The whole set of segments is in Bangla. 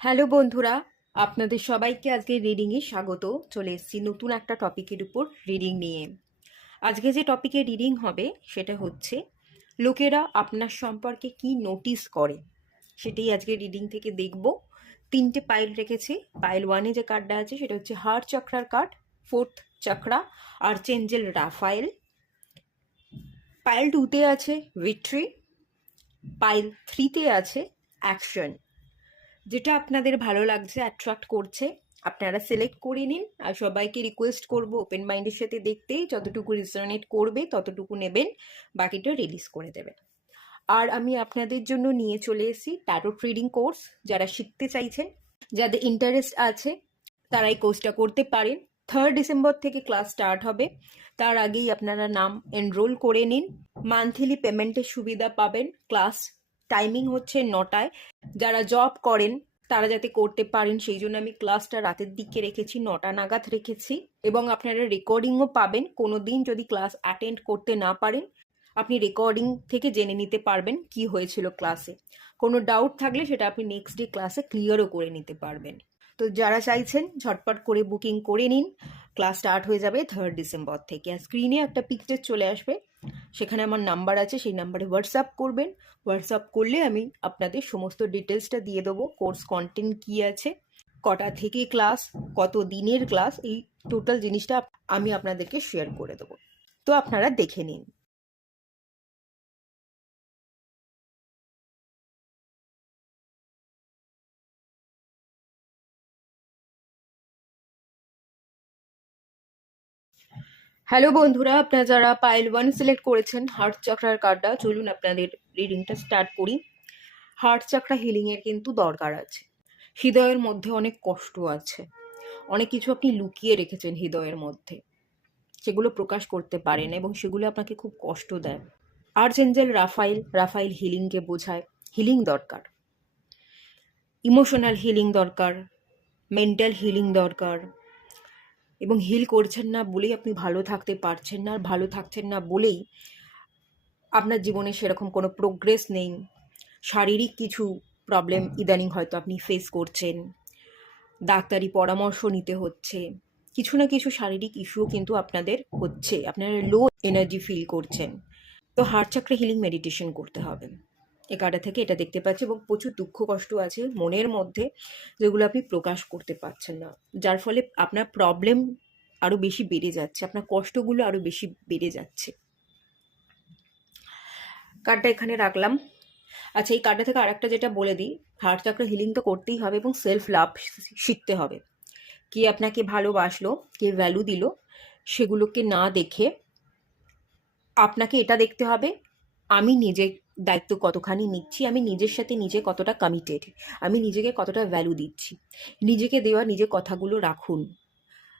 হ্যালো বন্ধুরা, আপনাদের সবাইকে আজকে রিডিংয়ে স্বাগত। চলে এসেছি নতুন একটা টপিকের উপর রিডিং নিয়ে। আজকে যে টপিকে রিডিং হবে সেটা হচ্ছে লোকেরা আপনার সম্পর্কে কি নোটিস করে, সেটাই আজকে রিডিং থেকে দেখব। তিনটে পাইল রেখেছি। পাইল ওয়ানে যে কার্ডটা আছে সেটা হচ্ছে হার্ট চক্রার card, fourth chakra archangel Raphael. Pile টুতে আছে ভিক্টরি, পাইল থ্রিতে আছে অ্যাকশন। যেটা আপনাদের ভালো লাগছে, অ্যাট্রাক্ট করছে, আপনারা সিলেক্ট করে নিন। আর সবাইকে রিকোয়েস্ট করব ওপেন মাইন্ডের সাথে দেখতে, যতটুকু রিজনেট করবে ততটুকু নেবেন, বাকিটা রিলিজ করে দেবেন। আর আমি আপনাদের জন্য নিয়ে চলে এসেছি ট্যারোট রিডিং কোর্স। যারা শিখতে চাইছেন, যাদের ইন্টারেস্ট আছে, তারা এই কোর্সটা করতে পারেন। 3 ডিসেম্বর থেকে ক্লাস স্টার্ট হবে। তার আগেই আপনারা নাম এনরোল করে নিন। মান্থলি পেমেন্টের সুবিধা পাবেন। ক্লাস টাইমিং হচ্ছে 9টায়। যারা জব করেন তারা যাতে করতে পারেন সেই জন্য আমি ক্লাসটা রাতের দিকে রেখেছি, 9টা নাগাদ রেখেছি। এবং আপনারা রেকর্ডিংও পাবেন। কোনো দিন যদি ক্লাস অ্যাটেন্ড করতে না পারেন, আপনি রেকর্ডিং থেকে জেনে নিতে পারবেন কি হয়েছিল ক্লাসে। কোনো ডাউট থাকলে সেটা আপনি নেক্সট ডে ক্লাসে ক্লিয়ারও করে নিতে পারবেন। তো যারা চাইছেন ঝটপট করে বুকিং করে নিন। ক্লাস স্টার্ট হয়ে যাবে 3 ডিসেম্বর থেকে। আর স্ক্রিনে একটা পিকচার চলে আসবে, সেখানে আমার নাম্বার আছে, সেই নাম্বারে হোয়াটসঅ্যাপ করবেন। হোয়াটসঅ্যাপ করলে আমি আপনাদের সমস্ত ডিটেলসটা দিয়ে দেবো। কোর্স কন্টেন্ট কী আছে, কটা থেকে ক্লাস, কত দিনের ক্লাস, এই টোটাল জিনিসটা আমি আপনাদেরকে শেয়ার করে দেবো। তো আপনারা দেখে নিন। হ্যালো বন্ধুরা, আপনারা যারা পাইল 1 সিলেক্ট করেছেন হার্ট চক্রার কার্ডটা, চলুন আপনাদের রিডিংটা স্টার্ট করি। হার্ট চক্রা হিলিংয়ের কিন্তু দরকার আছে। হৃদয়ের মধ্যে অনেক কষ্ট আছে, অনেক কিছু আপনি লুকিয়ে রেখেছেন হৃদয়ের মধ্যে, সেগুলো প্রকাশ করতে পারেন এবং সেগুলো আপনাকে খুব কষ্ট দেয়। আর্চেঞ্জেল রাফাইল, রাফাইল হিলিংকে বোঝায়। হিলিং দরকার, ইমোশনাল হিলিং দরকার, মেন্টাল হিলিং দরকার। এবং হিল করছেন না বলেই আপনি ভালো থাকতে পারছেন না, আর ভালো থাকছেন না বলেই আপনার জীবনে সেরকম কোনো প্রোগ্রেস নেই। শারীরিক কিছু প্রবলেম ইদানিং হয়তো আপনি ফেস করছেন, ডাক্তারি পরামর্শ নিতে হচ্ছে, কিছু না কিছু শারীরিক ইস্যুও কিন্তু আপনাদের হচ্ছে, আপনারা লো এনার্জি ফিল করছেন। তো হার্ট চাকরা হিলিং মেডিটেশন করতে হবে। এ কার্ডটা থেকে এটা দেখতে পাচ্ছি। এবং প্রচুর দুঃখ কষ্ট আছে মনের মধ্যে, যেগুলো আপনি প্রকাশ করতে পারছেন না, যার ফলে আপনার প্রবলেম আরও বেশি বেড়ে যাচ্ছে, আপনার কষ্টগুলো আরও বেশি বেড়ে যাচ্ছে। কার্ডটা এখানে রাখলাম। আচ্ছা, এই কার্ডটা থেকে আরেকটা যেটা বলে দিই, হার্ট চাকরা হিলিং তো করতেই হবে এবং সেলফ লাভ শিখতে হবে। কে আপনাকে ভালোবাসলো, কে ভ্যালু দিল, সেগুলোকে না দেখে আপনাকে এটা দেখতে হবে আমি নিজের দায়িত্ব কতখানি নিচ্ছি, আমি নিজের সাথে নিজে কতটা কমিটেড, আমি নিজেকে কতটা ভ্যালু দিচ্ছি। নিজেকে দেওয়া নিজের কথাগুলো রাখুন।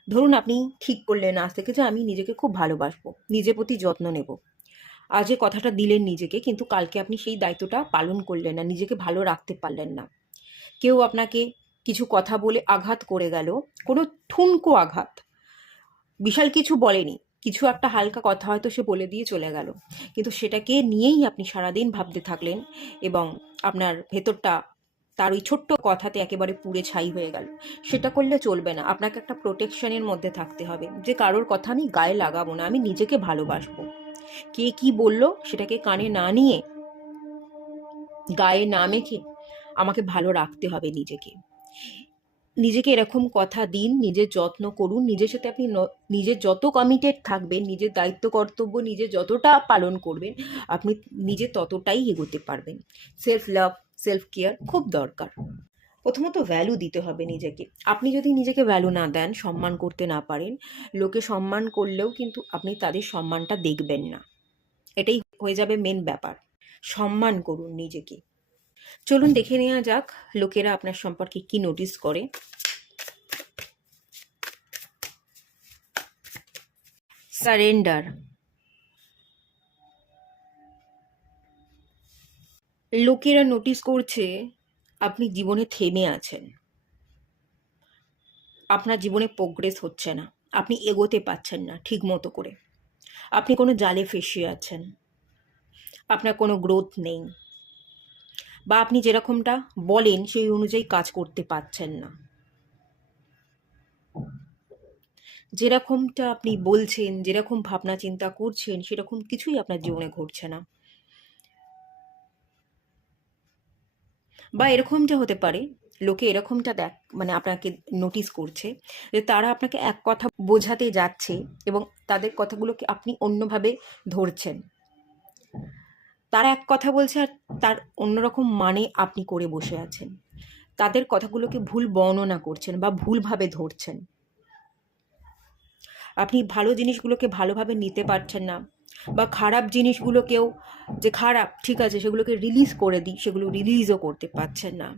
ধরুন আপনি ঠিক করলেন আজ থেকে যে আমি নিজেকে খুব ভালোবাসবো, নিজের প্রতি যত্ন নেব। আজ যে কথাটা দিলেন নিজেকে, কিন্তু কালকে আপনি সেই দায়িত্বটা পালন করলেন না, নিজেকে ভালো রাখতে পারলেন না। কেউ আপনাকে কিছু কথা বলে আঘাত করে গেল, কোনো ঠুনকো আঘাত, বিশাল কিছু বলেনি, কিছু একটা হালকা কথা হয়তো সে বলে দিয়ে চলে গেল, কিন্তু সেটাকে নিয়েই আপনি সারাদিন ভাবতে থাকলেন এবং আপনার ভেতরটা তার ওই ছোট্ট কথাতে একেবারে পুড়ে ছাই হয়ে গেল। সেটা করলে চলবে না। আপনাকে একটা প্রোটেকশনের মধ্যে থাকতে হবে, যে কারোর কথা আমি গায়ে লাগাবো না, আমি নিজেকে ভালোবাসবো। কে কি বললো সেটাকে কানে না নিয়ে, গায়ে না মেখে আমাকে ভালো রাখতে হবে নিজেকে। নিজেকে এরকম কথা দিন, নিজের যত্ন করুন। নিজের সাথে আপনি নিজের যত কমিটেড থাকবেন, নিজের দায়িত্ব কর্তব্য নিজে যতটা পালন করবেন, আপনি নিজে ততটাই এগোতে পারবেন। সেলফ লাভ, সেলফ কেয়ার খুব দরকার। প্রথমত ভ্যালু দিতে হবে নিজেকে। আপনি যদি নিজেকে ভ্যালু না দেন, সম্মান করতে না পারেন, লোকে সম্মান করলেও কিন্তু আপনি তাদের সম্মানটা দেখবেন না। এটাই হয়ে যাবে মেন ব্যাপার। সম্মান করুন নিজেকে। চলুন দেখে নেওয়া যাক লোকেরা আপনার সম্পর্কে কি নোটিস করে। সারেন্ডার। লোকেরা নোটিস করছে আপনি জীবনে থেমে আছেন, আপনার জীবনে প্রোগ্রেস হচ্ছে না, আপনি এগোতে পারছেন না ঠিক মতো করে, আপনি কোনো জালে ফেঁসে আছেন, আপনার কোনো গ্রোথ নেই, বা আপনি যেরকমটা বলেন সেই অনুযায়ী কাজ করতে পারছেন না। যেরকমটা আপনি বলছেন, যেরকম ভাবনা চিন্তা করছেন, সেরকম কিছুই আপনার জীবনে ঘটছে না। বা এরকমটা হতে পারে, লোকে এরকমটা মানে আপনাকে নোটিস করছে যে তারা আপনাকে এক কথা বোঝাতে যাচ্ছে এবং তাদের কথাগুলোকে আপনি অন্যভাবে ধরছেন। তারা এক কথা বলছে আর তার অন্যরকম মানে আপনি করে বসে আছেন। তাদের কথাগুলোকে ভুল বর্ণনা করছেন বা ভুলভাবে ধরছেন। আপনি ভালো জিনিসগুলোকে ভালোভাবে নিতে পারছেন না, বা খারাপ জিনিসগুলোকেও যে খারাপ ঠিক আছে সেগুলোকে রিলিজ করে দিই, সেগুলো রিলিজও করতে পারছেন না।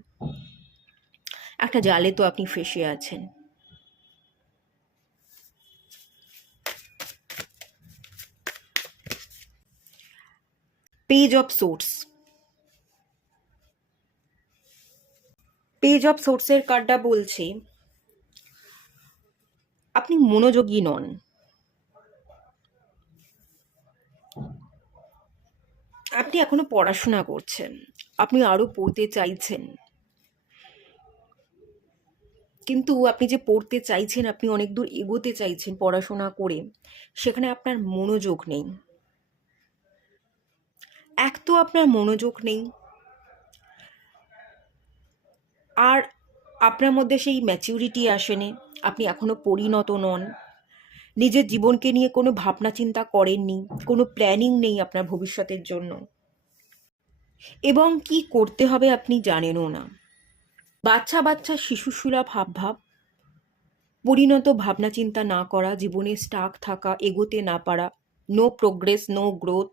একটা জালে তো আপনি ফেঁসে আছেন। Page of swords, page of সোর্সের কার্ডটা বলছে আপনি মনোযোগী নন। আপনি এখনো পড়াশোনা করছেন, আপনি আরো পড়তে চাইছেন, কিন্তু আপনি যে পড়তে চাইছেন, আপনি অনেক দূর এগোতে চাইছেন পড়াশোনা করে, সেখানে আপনার মনোযোগ নেই। এক তো আপনার মনোযোগ নেই, আর আপনার মধ্যে সেই ম্যাচিউরিটি আসেনি, আপনি এখনো পরিণত নন, নিজের জীবনকে নিয়ে কোনো ভাবনা চিন্তা করেননি, কোনো প্ল্যানিং নেই আপনার ভবিষ্যতের জন্য, এবং কি করতে হবে আপনি জানেনও না। বাচ্চা বাচ্চা শিশুসুলভ হাবভাব, পরিণত ভাবনা চিন্তা না করা, জীবনে স্টাক থাকা, এগোতে না পারা, নো প্রোগ্রেস নো গ্রোথ,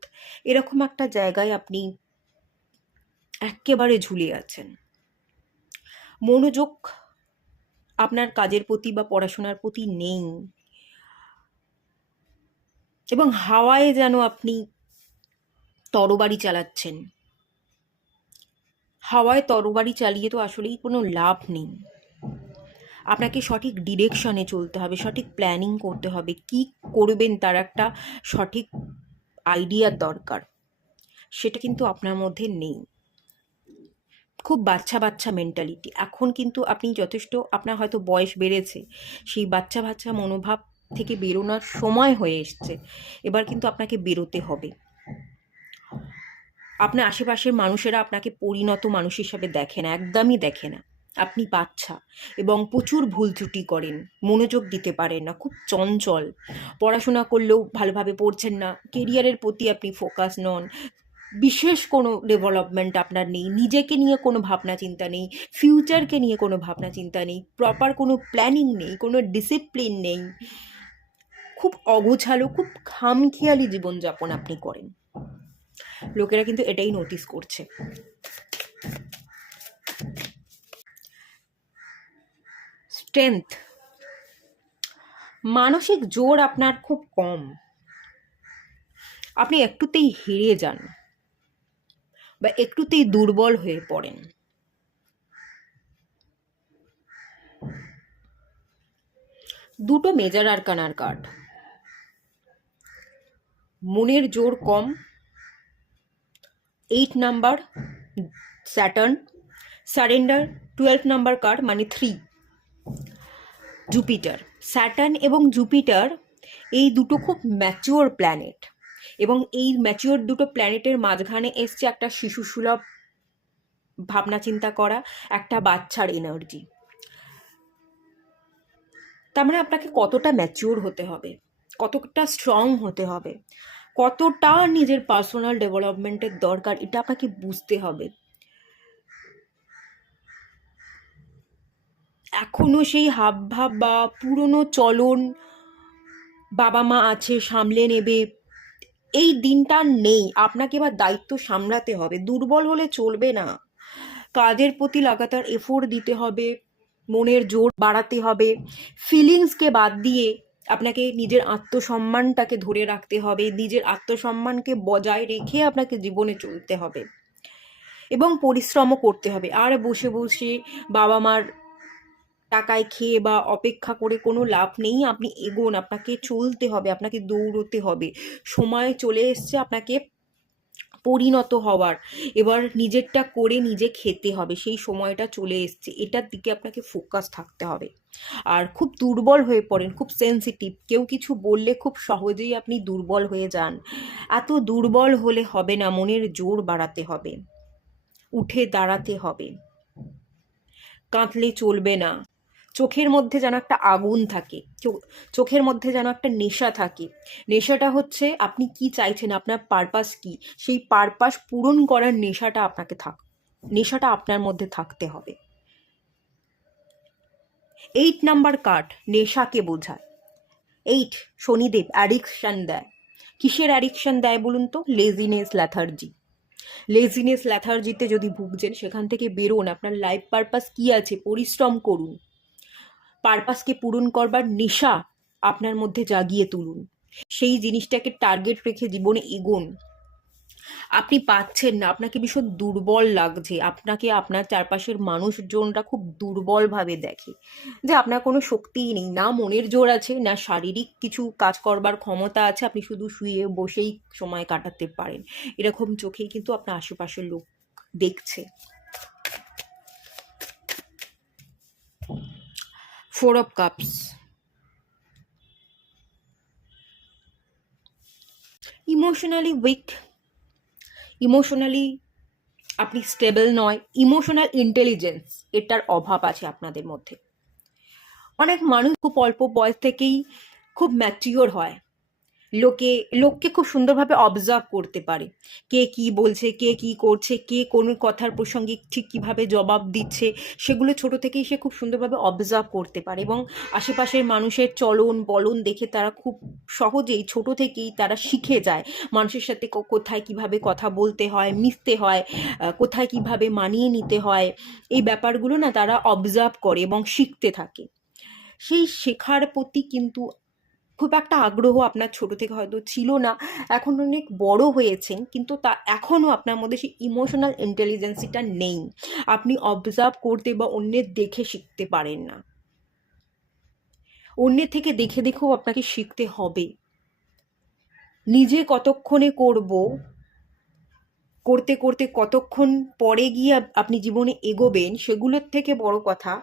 এরকম একটা জায়গায় আপনি একেবারে ঝুলে আছেন। মনোযোগ আপনার কাজের প্রতি বা পড়াশোনার প্রতি নেই, এবং হাওয়ায় যেন আপনি তরবারি চালাচ্ছেন। হাওয়ায় তরবারি চালিয়ে তো আসলেই কোনো লাভ নেই। আপনাকে সঠিক ডিরেকশনে চলতে হবে, সঠিক প্ল্যানিং করতে হবে, কি করবেন তার একটা সঠিক আইডিয়ার দরকার। সেটা কিন্তু আপনার মধ্যে নেই। খুব বাচ্চা বাচ্চা মেন্টালিটি। এখন কিন্তু আপনি যথেষ্ট, আপনার হয়তো বয়স বেড়েছে, সেই বাচ্চা বাচ্চা মনোভাব থেকে বেরোনোর সময় হয়ে এসছে। এবার কিন্তু আপনাকে বেরোতে হবে। আপনার আশেপাশের মানুষেরা আপনাকে পরিণত মানুষ হিসাবে দেখে না, একদমই দেখে না। আপনি বাচ্চা এবং প্রচুর ভুল ত্রুটি করেন, মনোযোগ দিতে পারেন না, খুব চঞ্চল, পড়াশোনা করলেও ভালোভাবে পড়ছেন না, কেরিয়ারের প্রতি আপনি ফোকাস নন, বিশেষ কোনো ডেভেলপমেন্ট আপনার নেই, নিজেকে নিয়ে কোনো ভাবনা চিন্তা নেই, ফিউচারকে নিয়ে কোনো ভাবনা চিন্তা নেই, প্রপার কোনো প্ল্যানিং নেই, কোনো ডিসিপ্লিন নেই, খুব অগোছালো, খুব খামখেয়ালি জীবনযাপন আপনি করেন। লোকেরা কিন্তু এটাই নোটিস করছে। স্ট্রেংথ, মানসিক জোর আপনার খুব কম, আপনি একটুতেই হেরে যান বা একটুতেই দুর্বল হয়ে পড়েন। দুটো মেজর আরকানার কার্ড, মনের জোর কম, 8 number Saturn, surrender 12 number card মানে 3 জুপিটার। স্যাটার্ন এবং জুপিটার এই দুটো খুব ম্যাচিওর প্ল্যানেট, এবং এই ম্যাচিওর দুটো প্ল্যানেটের মাঝখানে এসছে একটা শিশুসুলভ ভাবনা চিন্তা করা, একটা বাচ্চার এনার্জি। তার মানে আপনাকে কতটা ম্যাচিওর হতে হবে, কতটা স্ট্রং হতে হবে, কতটা নিজের পার্সোনাল ডেভেলপমেন্টের দরকার, এটা আপনাকে বুঝতে হবে। এখনো সেই হাবভাব বা পুরনো চলন, বাবা মা আছে সামলে নেবে, এই দিনটা নেই। আপনাকে এবার দায়িত্ব সামলাতে হবে, দুর্বল হলে চলবে না। কাজের প্রতি লাগাতার এফোর্ট দিতে হবে, মনের জোর বাড়াতে হবে, ফিলিংসকে বাদ দিয়ে আপনাকে নিজের আত্মসম্মানটাকে ধরে রাখতে হবে, নিজের আত্মসম্মানকে বজায় রেখে আপনাকে জীবনে চলতে হবে, এবং পরিশ্রমও করতে হবে। আর বসে বসে বাবা মার টাকায় খেয়ে বা অপেক্ষা করে কোনো লাভ নেই। আপনি এগোন, আপনাকে চলতে হবে, আপনাকে দৌড়তে হবে। সময় চলে এসছে আপনাকে পরিণত হওয়ার, এবার নিজেরটা করে নিজে খেতে হবে, সেই সময়টা চলে এসছে। এটার দিকে আপনাকে ফোকাস থাকতে হবে। আর খুব দুর্বল হয়ে পড়েন, খুব সেনসিটিভ, কেউ কিছু বললে খুব সহজেই আপনি দুর্বল হয়ে যান। এত দুর্বল হলে হবে না, মনের জোর বাড়াতে হবে, উঠে দাঁড়াতে হবে, কাঁদলে চলবে না। চোখের মধ্যে যেন একটা আগুন থাকে, চোখের মধ্যে যেন একটা নেশা থাকে। নেশাটা হচ্ছে আপনি কি চাইছেন, আপনার পারপাস কি, সেই পারপাস পূরণ করার নেশাটা আপনার মধ্যে থাকতে হবে। 8 নাম্বার কার্ড নেশাকে বোঝায়। 8 শনিদেব অ্যাডিকশন দেয়। কিসের অ্যাডিকশন দেয় বলুন তো? Laziness, lethargy. লেজিনেস ল্যাথার্জিতে যদি ভুগছেন, সেখান থেকে বেরোন। আপনার লাইফ পারপাস কি আছে, পরিশ্রম করুন, পারপাসকে পূরণ করবার নেশা আপনার মধ্যে জাগিয়ে তুলুন, সেই জিনিসটাকে টার্গেট রেখে জীবনে এগোন। আপনি পাচ্ছেন না, আপনাকে ভীষণ দুর্বল লাগছে, আপনাকে আপনার চারপাশের মানুষজনরা খুব দুর্বলভাবে দেখে, যে আপনার কোনো শক্তিই নেই, না মনের জোর আছে, না শারীরিক কিছু কাজ করবার ক্ষমতা আছে, আপনি শুধু শুয়ে বসেই সময় কাটাতে পারেন, এরকম চোখেই কিন্তু আপনার আশেপাশের লোক দেখছে। 4 of cups, emotionally weak, emotionally আপনি স্টেবল নয়, ইমোশনাল ইন্টেলিজেন্স এটার অভাব আছে আপনাদের মধ্যে। অনেক মানুষ খুব অল্প বয়স থেকেই খুব ম্যাচিওর হয়, লোককে খুব সুন্দরভাবে অবজার্ভ করতে পারে, কে কি বলছে, কে কি করছে, কে কোন কথার প্রসঙ্গে ঠিক কিভাবে জবাব দিচ্ছে, সেগুলো ছোট থেকেই সে খুব সুন্দরভাবে অবজার্ভ করতে পারে, এবং আশেপাশের মানুষের চলন বলন দেখে তারা খুব সহজেই ছোট থেকেই তারা শিখে যায় মানুষের সাথে কোথায় কিভাবে কথা বলতে হয়, মিশতে হয়, কোথায় কিভাবে মানিয়ে নিতে হয়, এই ব্যাপারগুলো না তারা অবজার্ভ করে এবং শিখতে থাকে। সেই শেখার প্রতি কিন্তু খুব একটা আগ্রহ আপনার ছোট থেকে হয়তো ছিল না, এখন অনেক বড় হয়েছেন, কিন্তু তা এখনও আপনার মধ্যে সেই ইমোশনাল ইন্টেলিজেন্সিটা নেই। আপনি অবজার্ভ করতে বা অন্যের দেখে শিখতে পারেন না, অন্যের থেকে দেখে দেখেও আপনাকে শিখতে হবে। নিজে কতক্ষণে করব, করতে করতে কতক্ষণ পরে গিয়ে আপনি জীবনে এগোবেন, সেগুলোর থেকে বড় কথা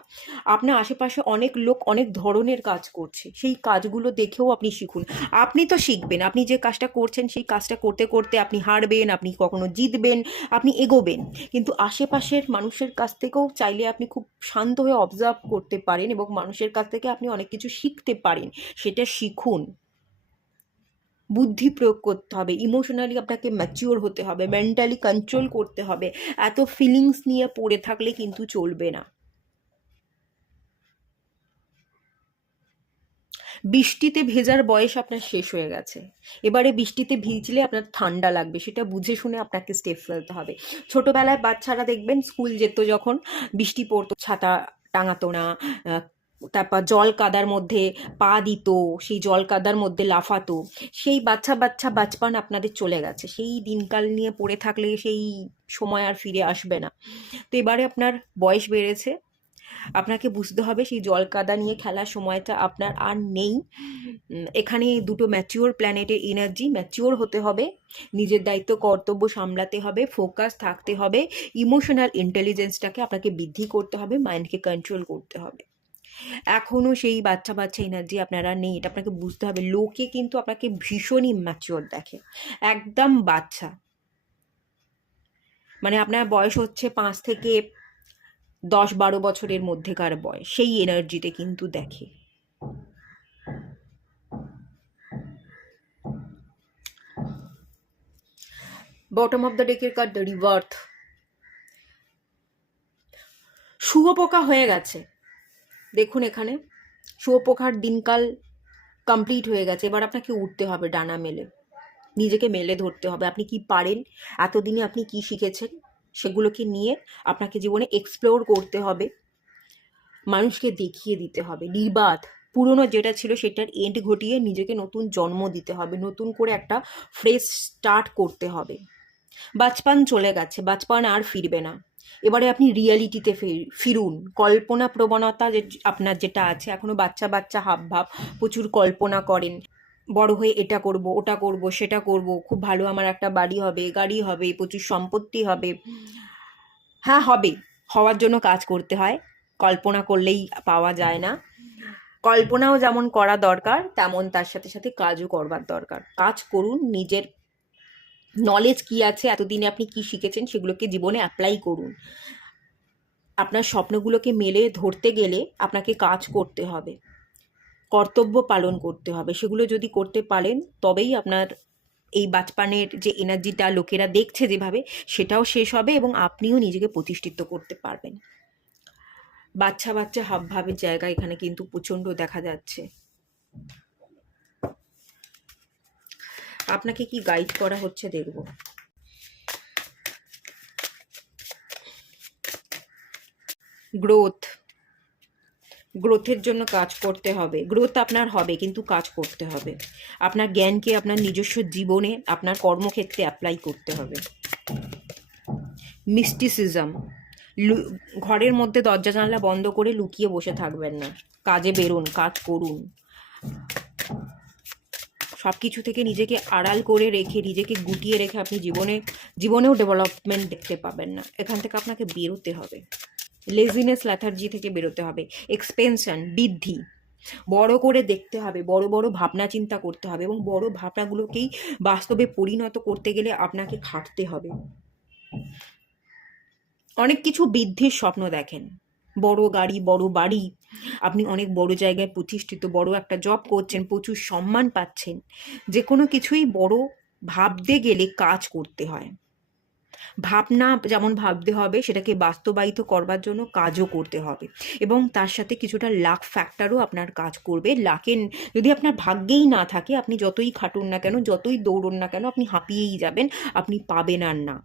আপনার আশেপাশে অনেক লোক অনেক ধরনের কাজ করছে, সেই কাজগুলো দেখেও আপনি শিখুন। আপনি তো শিখবেন, আপনি যে কাজটা করছেন সেই কাজটা করতে করতে আপনি হারবেন, আপনি কখনো জিতবেন, আপনি এগোবেন, কিন্তু আশেপাশের মানুষের কাছ থেকেও চাইলে আপনি খুব শান্ত হয়ে অবজার্ভ করতে পারেন এবং মানুষের কাছ থেকে আপনি অনেক কিছু শিখতে পারেন, সেটা শিখুন। বুদ্ধি প্রয়োগ করতে হবে, ইমোশনালি আপনাকে ম্যাচিওর হতে হবে, মেন্টালি কন্ট্রোল করতে হবে, এত ফিলিংস নিয়ে পড়ে থাকলে কিন্তু চলবে না। বৃষ্টিতে ভেজার বয়স আপনার শেষ হয়ে গেছে, এবারে বৃষ্টিতে ভিজলে আপনার ঠান্ডা লাগবে, সেটা বুঝে শুনে আপনাকে স্টেপ ফেলতে হবে। ছোটবেলায় বাচ্চারা দেখবেন স্কুল যেত, যখন বৃষ্টি পড়তো ছাতা টাঙাতো না, তারপর জল কাদার মধ্যে পা দিত, সেই জল কাদার মধ্যে লাফাতো, সেই বাচ্চা বাচ্চা বাচপান আপনাদের চলে গেছে, সেই দিনকাল নিয়ে পড়ে থাকলে সেই সময় আর ফিরে আসবে না। তো এবারে আপনার বয়স বেড়েছে, আপনাকে বুঝতে হবে সেই জল কাদা নিয়ে খেলার সময়টা আপনার আর নেই। এখানে দুটো ম্যাচিওর প্ল্যানেটের এনার্জি, ম্যাচিওর হতে হবে, নিজের দায়িত্ব কর্তব্য সামলাতে হবে, ফোকাস থাকতে হবে, ইমোশনাল ইন্টেলিজেন্সটাকে আপনাকে বৃদ্ধি করতে হবে, মাইন্ডকে কন্ট্রোল করতে হবে। এখনও সেই বাচ্চা বাচ্চা এনার্জি আপনারা নেই, এটা আপনাকে বুঝতে হবে। লোকে কিন্তু আপনাকে ভীষণই ম্যাচিওর দেখে, একদম বাচ্চা, মানে আপনার বয়স হচ্ছে 5 থেকে 10-12 বছরের মধ্যেকার বয়স, সেই এনার্জিতে কিন্তু দেখে। বটম অফ দ্য ডেকের কার্ড দ্য রিভার্থ, শুয়োপোকা হয়ে গেছে, দেখুন এখানে শুয়োপোকার দিনকাল কমপ্লিট হয়ে গেছে, এবার আপনাকে উঠতে হবে ডানা মেলে, নিজেকে মেলে ধরতে হবে, আপনি কি পারেন, এতদিনে আপনি কি শিখেছেন, সেগুলোকে নিয়ে আপনাকে জীবনে এক্সপ্লোর করতে হবে, মানুষকে দেখিয়ে দিতে হবে, নির্বাধ পুরনো যেটা ছিল সেটার এন্ড ঘটিয়ে নিজেকে নতুন জন্ম দিতে হবে, নতুন করে একটা ফ্রেশ স্টার্ট করতে হবে। বাচপান চলে গেছে, বাচপান আর ফিরবে না, এবারে আপনি রিয়ালিটিতে ফিরুন। কল্পনা প্রবণতা যে আপনার যেটা আছে, এখনো বাচ্চা বাচ্চা হাবভাব, প্রচুর কল্পনা করেন, বড় হয়ে এটা করব, ওটা করব, সেটা করব, খুব ভালো আমার একটা বাড়ি হবে, গাড়ি হবে, প্রচুর সম্পত্তি হবে। হ্যাঁ, হবে। হওয়ার জন্য কাজ করতে হয়, কল্পনা করলেই পাওয়া যায় না। কল্পনাও যেমন করা দরকার, তেমন তার সাথে সাথে কাজও করবার দরকার। কাজ করুন, নিজের নলেজ কি আছে, এতদিনে আপনি কি শিখেছেন সেগুলোকে জীবনে অ্যাপ্লাই করুন। আপনার স্বপ্নগুলোকে মেলে ধরতে গেলে আপনাকে কাজ করতে হবে, কর্তব্য পালন করতে হবে। সেগুলো যদি করতে পারেন তবেই আপনার এই বাচপানের যে এনার্জিটা লোকেরা দেখছে যেভাবে, সেটাও শেষ হবে এবং আপনিও নিজেকে প্রতিষ্ঠিত করতে পারবেন। বাচ্চা বাচ্চা হাবভাবের জায়গা এখানে কিন্তু প্রচণ্ড দেখা যাচ্ছে। আপনাকে কি গাইড করা হচ্ছে দেখব। গ্রোথ, গ্রোথের জন্য কাজ করতে হবে। গ্রোথ আপনার হবে, কিন্তু কাজ করতে হবে। আপনার জ্ঞানকে আপনার নিজস্ব জীবনে, আপনার কর্মক্ষেত্রে অ্যাপ্লাই করতে হবে। মিস্টিসিজম, ঘরের মধ্যে দরজা জানলা বন্ধ করে লুকিয়ে বসে থাকবেন না, কাজে বেরোন, কাজ করুন। সব কিছু থেকে নিজেকে আড়াল করে রেখে, নিজেকে গুটিয়ে রেখে আপনি জীবনেও ডেভেলপমেন্ট দেখতে পাবেন না। এখান থেকে আপনাকে বেরোতে হবে, লেজিনেস ল্যাথার্জি থেকে বেরোতে হবে। এক্সপেনশন, বৃদ্ধি, বড় করে দেখতে হবে, বড় বড় ভাবনা চিন্তা করতে হবে এবং বড় ভাবনাগুলোকেই বাস্তবে পরিণত করতে গেলে আপনাকে খাটতে হবে। অনেক কিছু বৃদ্ধির স্বপ্ন দেখেন, বড় গাড়ি, বড় বাড়ি, আপনি অনেক বড় জায়গায় প্রতিষ্ঠিত, বড় একটা জব করছেন, প্রচুর সম্মান পাচ্ছেন। যে কোনো কিছুই বড় ভাবতে গেলে কাজ করতে হয়। ভাবনা যেমন ভাবতে হবে, সেটাকে বাস্তবায়িত করবার জন্য কাজও করতে হবে এবং তার সাথে কিছুটা লাক ফ্যাক্টরও আপনার কাজ করবে। লাকের যদি আপনার ভাগ্যেই না থাকে, আপনি যতই খাটুন না কেন, যতই দৌড়ন না কেন, আপনি হাঁপিয়েই যাবেন, আপনি পাবেন আর না।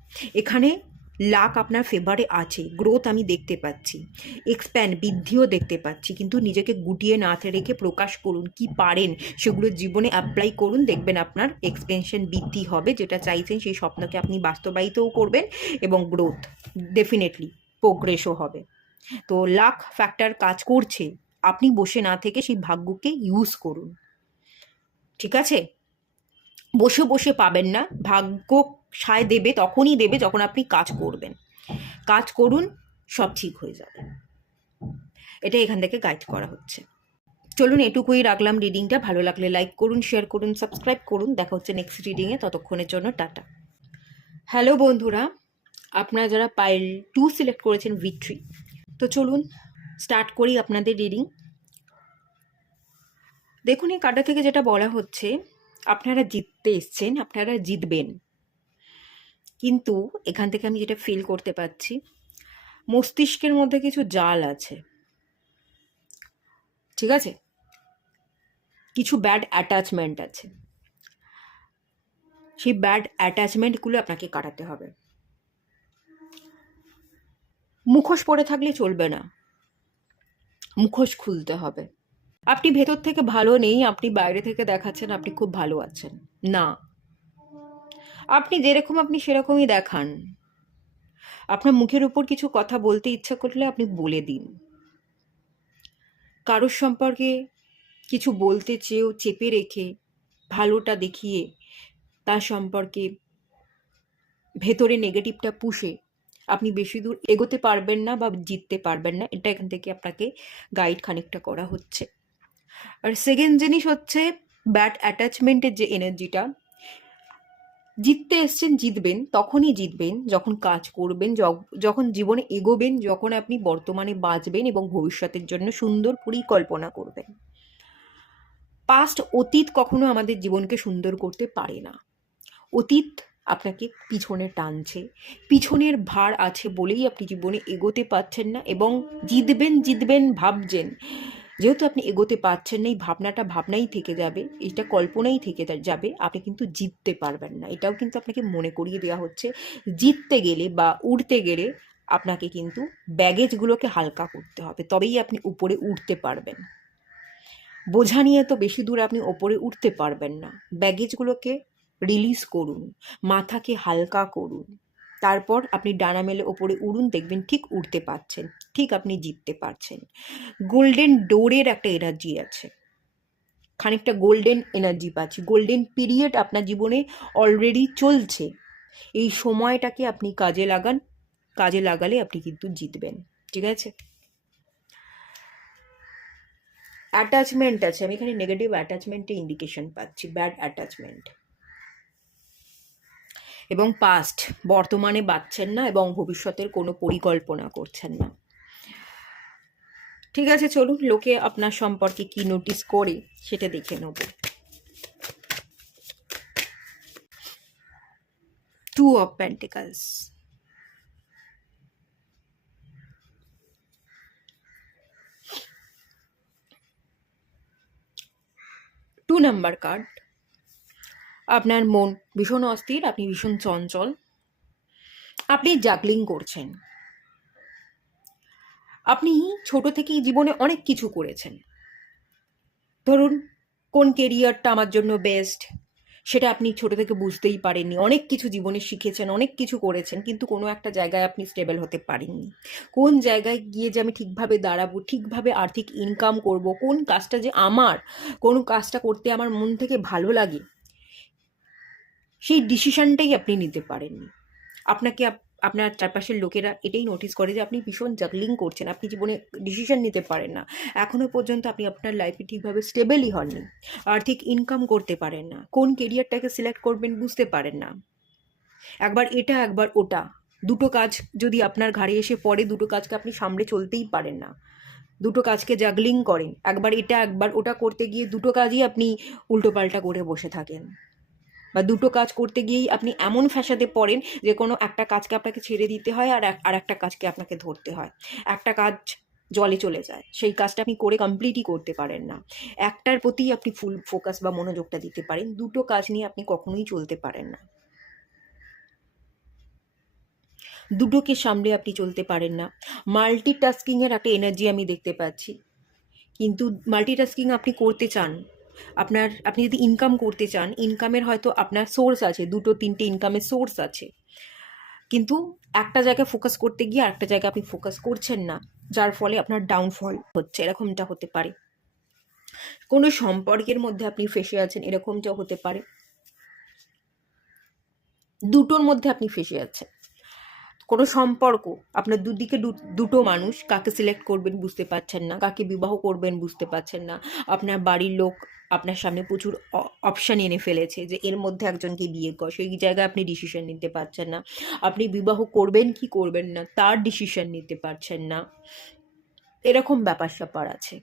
এখানে লাক আপনার ফেভারে আছে, গ্রোথ আমি দেখতে পাচ্ছি, এক্সপ্যান্ড, বৃদ্ধিও দেখতে পাচ্ছি, কিন্তু নিজেকে গুটিয়ে না রেখে প্রকাশ করুন, কি পারেন সেগুলো জীবনে অ্যাপ্লাই করুন। দেখবেন আপনার এক্সপেনশন বৃদ্ধি হবে, যেটা চাইছেন সেই স্বপ্নকে আপনি বাস্তবায়িতও করবেন এবং গ্রোথ ডেফিনেটলি প্রোগ্রেসও হবে। তো লাক ফ্যাক্টর কাজ করছে, আপনি বসে না থেকে সেই ভাগ্যকে ইউজ করুন। ঠিক আছে? বসে বসে পাবেন না, ভাগ্য সায় দেবে তখনই দেবে যখন আপনি কাজ করবেন। কাজ করুন, সব ঠিক হয়ে যাবে। এটা এখান থেকে গাইড করা হচ্ছে। চলুন, এটুকুই রাখলাম রিডিংটা। ভালো লাগলে লাইক করুন, শেয়ার করুন, সাবস্ক্রাইব করুন। দেখা হচ্ছে নেক্সট রিডিংয়ে, ততক্ষণের জন্য টাটা। হ্যালো বন্ধুরা, আপনারা যারা পাইল 2 সিলেক্ট করেছেন ভিক্টরি, তো চলুন স্টার্ট করি আপনাদের রিডিং। দেখুন, এই কার্ডটা থেকে যেটা বলা হচ্ছে, আপনারা জিততে এসছেন, আপনারা জিতবেন, কিন্তু এখান থেকে আমি যেটা ফিল করতে পারছি, মস্তিষ্কের মধ্যে কিছু জাল আছে। ঠিক আছে? কিছু ব্যাড অ্যাটাচমেন্ট আছে, সেই ব্যাড অ্যাটাচমেন্টগুলো আপনাকে কাটাতে হবে। মুখোশ পরে থাকলে চলবে না, মুখোশ খুলতে হবে। আপনি ভেতর থেকে ভালো নেই, আপনি বাইরে থেকে দেখাচ্ছেন আপনি খুব ভালো আছেন, না। আপনি যেরকম আপনি সেরকমই দেখান। আপনার মুখের উপর কিছু কথা বলতে ইচ্ছা করলে আপনি বলে দিন। কারোর সম্পর্কে কিছু বলতে চেয়েও চেপে রেখে, ভালোটা দেখিয়ে তার সম্পর্কে ভেতরে নেগেটিভটা পুষে আপনি বেশি দূর এগোতে পারবেন না বা জিততে পারবেন না। এটা এখান থেকে আপনাকে গাইড খানিকটা করা হচ্ছে। আর সেকেন্ড জিনিস হচ্ছে ব্যাড অ্যাটাচমেন্টের যে এনার্জিটা, জিততে এসছেন, জিতবেন তখনই জিতবেন যখন কাজ করবেন, যখন জীবনে এগোবেন, যখন আপনি বর্তমানে বাঁচবেন এবং ভবিষ্যতের জন্য সুন্দর পরিকল্পনা করবেন। পাস্ট, অতীত কখনো আমাদের জীবনকে সুন্দর করতে পারে না। অতীত আপনাকে পিছনে টানছে, পিছনের ভার আছে বলেই আপনি জীবনে এগোতে পারছেন না এবং জিতবেন জিতবেন ভাবছেন। যেহেতু আপনি এগোতে পারছেন না, এই ভাবনাটা ভাবনাই থেকে যাবে, এটা কল্পনাই থেকে যাবে, আপনি কিন্তু জিততে পারবেন না। এটাও কিন্তু আপনাকে মনে করিয়ে দেওয়া হচ্ছে, জিততে গেলে বা উঠতে গেলে আপনাকে কিন্তু ব্যাগেজগুলোকে হালকা করতে হবে, তবেই আপনি উপরে উঠতে পারবেন। বোঝা নিয়ে তো বেশি দূর আপনি ওপরে উঠতে পারবেন না। ব্যাগেজগুলোকে রিলিজ করুন, মাথাকে হালকা করুন, তারপর আপনি ডানা মেলে ওপরে উড়ুন, দেখবেন ঠিক উঠতে পারছেন, ঠিক আপনি জিততে পারছেন। গোল্ডেন ডোরের একটা এনার্জি আছে, খানিকটা গোল্ডেন এনার্জি পাচ্ছি, গোল্ডেন পিরিয়ড আপনার জীবনে অলরেডি চলছে। এই সময়টাকে আপনি কাজে লাগান, কাজে লাগালে আপনি কিন্তু জিতবেন। ঠিক আছে? অ্যাটাচমেন্ট আছে, আমি এখানে নেগেটিভ অ্যাটাচমেন্টের ইন্ডিকেশন পাচ্ছি, ব্যাড অ্যাটাচমেন্ট। এবং পাস্ট, বর্তমানে বাঁচছেন না এবং ভবিষ্যতের কোনো পরিকল্পনা করছেন না। ঠিক আছে, চলুন লোকে আপনার সম্পর্কে কি নোটিস করে সেটা দেখে নেব। 2 of Pentacles, 2 নাম্বার কার্ড। আপনার মন ভীষণ অস্থির, আপনি ভীষণ চঞ্চল, আপনি জাগলিং করছেন। আপনি ছোট থেকেই জীবনে অনেক কিছু করেছেন। ধরুন কোন কেরিয়ারটা আমার জন্য বেস্ট, সেটা আপনি ছোট থেকে বুঝতেই পারেননি। অনেক কিছু জীবনে শিখেছেন, অনেক কিছু করেছেন, কিন্তু কোনো একটা জায়গায় আপনি স্টেবল হতে পারেননি। কোন জায়গায় গিয়ে যে আমি ঠিকভাবে দাঁড়াবো, ঠিকভাবে আর্থিক ইনকাম করব, কোন কাজটা যে আমার, কোন কাজটা করতে আমার মন থেকে ভালো লাগে, সেই ডিসিশনটাই আপনি নিতে পারেননি। আপনাকে আপনার চারপাশের লোকেরা এটাই নোটিস করে যে আপনি ভীষণ জাগলিং করছেন, আপনি জীবনে ডিসিশন নিতে পারেন না। এখনও পর্যন্ত আপনি আপনার লাইফে ঠিকভাবে স্টেবলই হননি, আর্থিক ইনকাম করতে পারেন না, কোন কেরিয়ারটাকে সিলেক্ট করবেন বুঝতে পারেন না। একবার এটা একবার ওটা, দুটো কাজ যদি আপনার ঘাড়ে এসে পড়ে, দুটো কাজকে আপনি সামলে চলতেই পারেন না। দুটো কাজকে জাগলিং করেন, একবার এটা একবার ওটা করতে গিয়ে দুটো কাজই আপনি উল্টোপাল্টা করে বসে থাকেন। বা দুটো কাজ করতে গিয়েই আপনি এমন ফ্যাসাদে পড়েন যে কোনো একটা কাজকে আপনাকে ছেড়ে দিতে হয় আর একটা কাজকে আপনাকে ধরতে হয়। একটা কাজ জলে চলে যায়, সেই কাজটা আপনি করে কমপ্লিটই করতে পারেন না। একটার প্রতি আপনি ফুল ফোকাস বা মনোযোগটা দিতে পারেন, দুটো কাজ নিয়ে আপনি কখনোই চলতে পারেন না। দুটোকে সামলে আপনি চলতে পারেন না। মাল্টিটাস্কিংয়ের একটা এনার্জি আমি দেখতে পাচ্ছি, কিন্তু মাল্টিটাস্কিং আপনি করতে চান। আপনি যদি ইনকাম করতে চান, ইনকামের হয়তো আপনার সোর্স আছে, দুটো তিনটে ইনকামের সোর্স আছে, কিন্তু একটা জায়গায় ফোকাস করতে গিয়ে আরেকটা জায়গায় আপনি ফোকাস করছেন না, যার ফলে আপনার ডাউনফল হচ্ছে, এরকমটা হতে পারে। কোনো সম্পর্কের মধ্যে আপনি ফেঁসে আছেন, এরকমটা হতে পারে। দুটোর মধ্যে আপনি ফেঁসে আছেন, কোনো সম্পর্ক, আপনার দুদিকে দুটো মানুষ, কাকে সিলেক্ট করবেন বুঝতে পারছেন না, কাকে বিবাহ করবেন বুঝতে পারছেন না। আপনার বাড়ির লোক আপনার সামনে প্রচুর অপশান এনে ফেলেছে যে এর মধ্যে একজনকে বিয়ে কর, সেই জায়গায় আপনি ডিসিশন নিতে পারছেন না। আপনি বিবাহ করবেন কি করবেন না তার ডিসিশন নিতে পারছেন না। এরকম ব্যাপার স্যাপার আছে।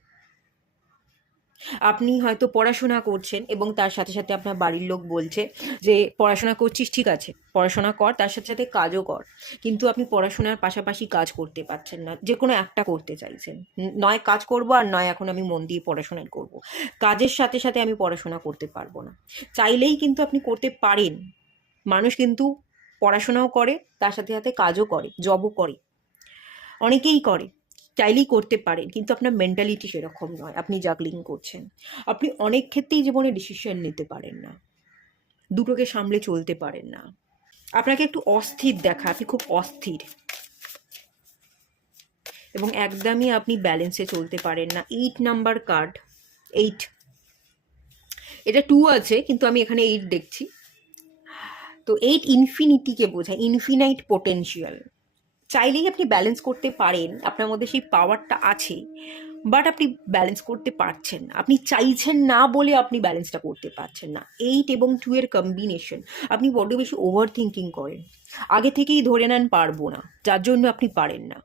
আপনি হয়তো পড়াশোনা করছেন এবং তার সাথে সাথে আপনার বাড়ির লোক বলছে যে পড়াশোনা করছিস ঠিক আছে, পড়াশোনা কর, তার সাথে সাথে কাজও কর, কিন্তু আপনি পড়াশোনার পাশাপাশি কাজ করতে পারছেন না। যে কোনো একটা করতে চাইছেন, নয় কাজ করব আর নয় এখন আমি মন দিয়ে পড়াশোনা করব। কাজের সাথে সাথে আমি পড়াশোনা করতে পারবো না। চাইলেই কিন্তু আপনি করতে পারেন। মানুষ কিন্তু পড়াশোনাও করে, তার সাথে সাথে কাজও করে, জবও করে, অনেকেই করে, চাইলেই করতে পারেন, কিন্তু আপনার মেন্টালিটি সেরকম নয়, আপনি জাগলিং করছেন। আপনি অনেক ক্ষেত্রেই জীবনে ডিসিশন নিতে পারেন না, দুটোকে সামলে চলতে পারেন না। আপনাকে একটু অস্থির দেখা, আপনি খুব অস্থির এবং একদমই আপনি ব্যালেন্সে চলতে পারেন না। 8 নাম্বার কার্ড, 8, এটা 2 আছে কিন্তু আমি এখানে 8 দেখছি। তো 8 ইনফিনিটিকে বোঝায়, ইনফিনাইট পোটেনশিয়াল। চাইলেই আপনি ব্যালেন্স করতে পারেন, আপনার মধ্যে সেই পাওয়ারটা আছে, বাট আপনি ব্যালেন্স করতে পারছেন না। আপনি চাইছেন না বলে আপনি ব্যালেন্সটা করতে পারছেন না। 8 এবং 2 এর কম্বিনেশন, আপনি বড্ড বেশি ওভার থিঙ্কিং করেন, আগে থেকেই ধরে নেন পারবো না, যার জন্য আপনি পারেন না।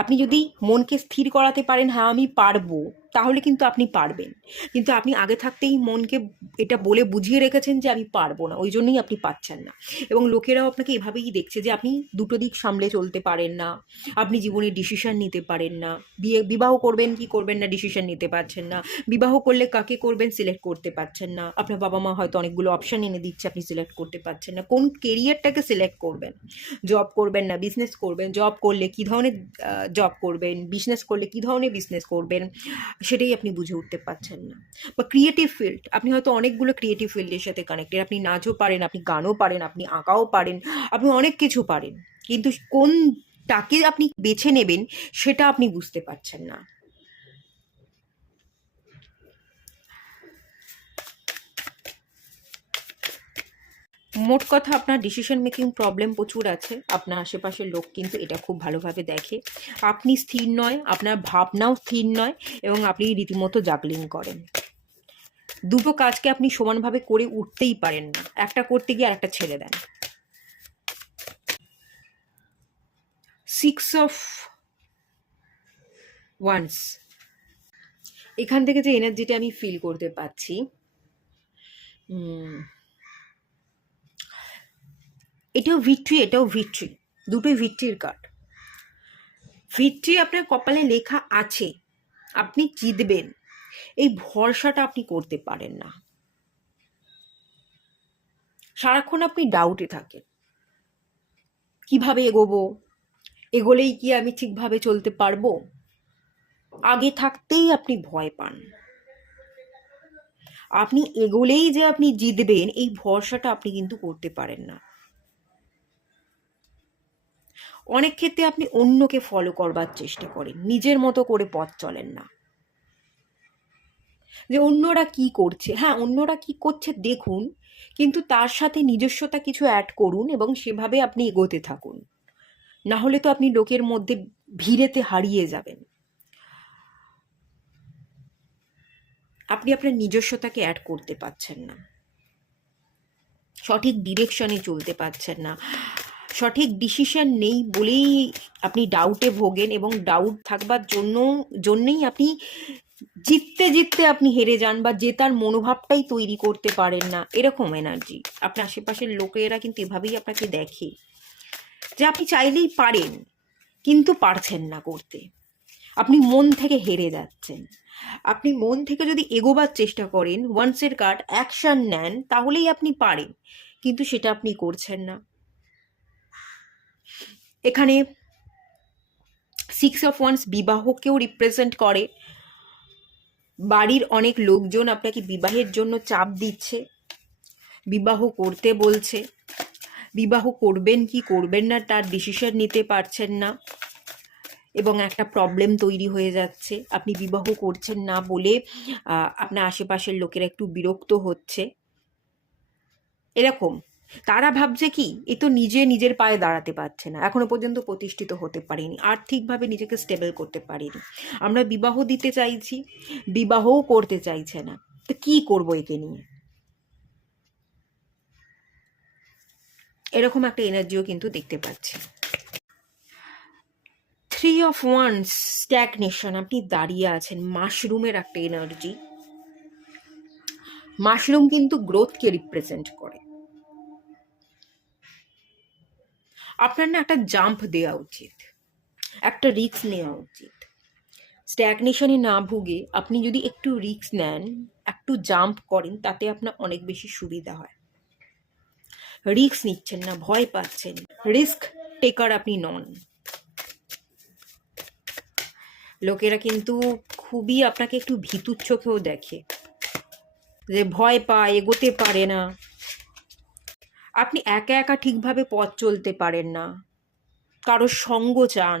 আপনি যদি মনকে স্থির করাতে পারেন হ্যাঁ আমি পারবো, তাহলে কিন্তু আপনি পারবেন, কিন্তু আপনি আগে থাকতেই মনকে এটা বলে বুঝিয়ে রেখেছেন যে আমি পারবো না, ওই জন্যই আপনি পাচ্ছেন না। এবং লোকেরাও আপনাকে এভাবেই দেখছে যে আপনি দুটো দিক সামলে চলতে পারেন না, আপনি জীবনে ডিসিশন নিতে পারেন না, বিবাহ করবেন কি করবেন না ডিসিশন নিতে পারছেন না, বিবাহ করলে কাকে করবেন সিলেক্ট করতে পারছেন না, আপনার বাবা মা হয়তো অনেকগুলো অপশান এনে দিচ্ছে, আপনি সিলেক্ট করতে পারছেন না, কোন কেরিয়ারটাকে সিলেক্ট করবেন, জব করবেন না বিজনেস করবেন, জব করলে কী ধরনের জব করবেন, বিজনেস করলে কী ধরনের বিজনেস করবেন, সেটাই আপনি বুঝে উঠতে পারছেন না। বা ক্রিয়েটিভ ফিল্ড, আপনি হয়তো অনেকগুলো ক্রিয়েটিভ ফিল্ডের সাথে কানেক্টেড, আপনি নাচও পারেন, আপনি গানও পারেন, আপনি আঁকাও পারেন, আপনি অনেক কিছু পারেন, কিন্তু কোনটাকে আপনি বেছে নেবেন সেটা আপনি বুঝতে পারছেন না। মোট কথা আপনার ডিসিশন মেকিং প্রবলেম প্রচুর আছে। আপনার আশেপাশের লোক কিন্তু এটা খুব ভালোভাবে দেখে। আপনি স্থির নয়, আপনার ভাবনাও স্থির নয়, এবং আপনি রীতিমতো জাগলিং করেন। দুটো কাজকে আপনি সমানভাবে করে উঠতেই পারেন না, একটা করতে গিয়ে আরেকটা ছেড়ে দেন। 6 অফ ওয়ান্স, এখান থেকে যে এনার্জিটা আমি ফিল করতে পাচ্ছি, এটাও ভিক্টরি, এটাও ভিক্টরি, দুটোই ভিক্টরির কার্ড। ভিক্টরি আপনার কপালে লেখা আছে, আপনি জিতবেন, এই ভরসাটা আপনি করতে পারেন না। সারাক্ষণ আপনি ডাউটে থাকেন, কিভাবে এগোবো, এগোলেই কি আমি ঠিকভাবে চলতে পারবো, আগে থাকতেই আপনি ভয় পান। আপনি এগোলেই যে আপনি জিতবেন এই ভরসাটা আপনি কিন্তু করতে পারেন না। অনেক ক্ষেত্রে আপনি অন্যকে ফলো করবার চেষ্টা করেন, নিজের মতো করে পথ চলেন না। যে অন্যরা কি করছে, হ্যাঁ অন্যরা কি করছে দেখুন, কিন্তু তার সাথে নিজস্বতা কিছু অ্যাড করুন এবং সেভাবে আপনি এগোতে থাকুন। না হলে তো আপনি লোকের মধ্যে ভিড়েতে হারিয়ে যাবেন। আপনি আপনার নিজস্বতাকে অ্যাড করতে পারছেন না, সঠিক ডিরেকশনে চলতে পারছেন না, সঠিক ডিসিশন নেই বলেই আপনি ডাউটে ভোগেন, এবং ডাউট থাকবার জন্যই আপনি জিততে জিততে আপনি হেরে যান, বা জেতার মনোভাবটাই তৈরি করতে পারেন না। এরকম এনার্জি আপনার আশেপাশের লোকেরা কিন্তু এভাবেই আপনাকে দেখে, যে আপনি চাইলেই পারেন কিন্তু পারছেন না করতে। আপনি মন থেকে হেরে যাচ্ছেন। আপনি মন থেকে যদি এগোবার চেষ্টা করেন, ওয়ান্সের কার্ড অ্যাকশন নেন, তাহলেই আপনি পারেন, কিন্তু সেটা আপনি করছেন না। এখানে 6 অফ ওয়ান্স বিবাহকেও রিপ্রেজেন্ট করে। বাড়ির অনেক লোকজন আপনাকে বিবাহের জন্য চাপ দিচ্ছে, বিবাহ করতে বলছে, বিবাহ করবেন কি করবেন না তার ডিসিশন নিতে পারছেন না, এবং একটা প্রবলেম তৈরি হয়ে যাচ্ছে। আপনি বিবাহ করছেন না বলে আপনার আশেপাশের লোকেরা একটু বিরক্ত হচ্ছে। এরকম তারা ভাবছে কি, এ তো নিজের পায়ে দাঁড়াতে পারছে না, এখনো পর্যন্ত প্রতিষ্ঠিত হতে পারেনি, আর্থিকভাবে নিজেকে স্টেবল করতে পারেনি। আমরা বিবাহ দিতে চাইছি, বিবাহও করতে চাইছে না, তো কি করব একে নিয়ে? এরকম একটা এনার্জিও কিন্তু দেখতে পাচ্ছি। 3 অফ ওয়ান্স, স্ট্যাগনেশন, আপনি দাঁড়িয়ে আছেন। মাশরুমের একটা এনার্জি। মাশরুম কিন্তু গ্রোথকে রিপ্রেজেন্ট করে। আপনার না একটা জাম্প দেওয়া উচিত, একটা রিস্ক নেওয়া উচিত। স্ট্যাগনেশনে না ভুগে আপনি যদি একটু রিস্ক নেন, একটু জাম্প করেন, তাতে আপনার অনেক বেশি সুবিধা হয়। রিস্ক নিচ্ছেন না, ভয় পাচ্ছেন, রিস্ক টেকার আপনি নন। লোকেরা কিন্তু খুবই আপনাকে একটু ভীতুর চোখেও দেখে, যে ভয় পায়, এগোতে পারে না। আপনি একা একা ঠিকভাবে পথ চলতে পারেন না, কারোর সঙ্গ চান।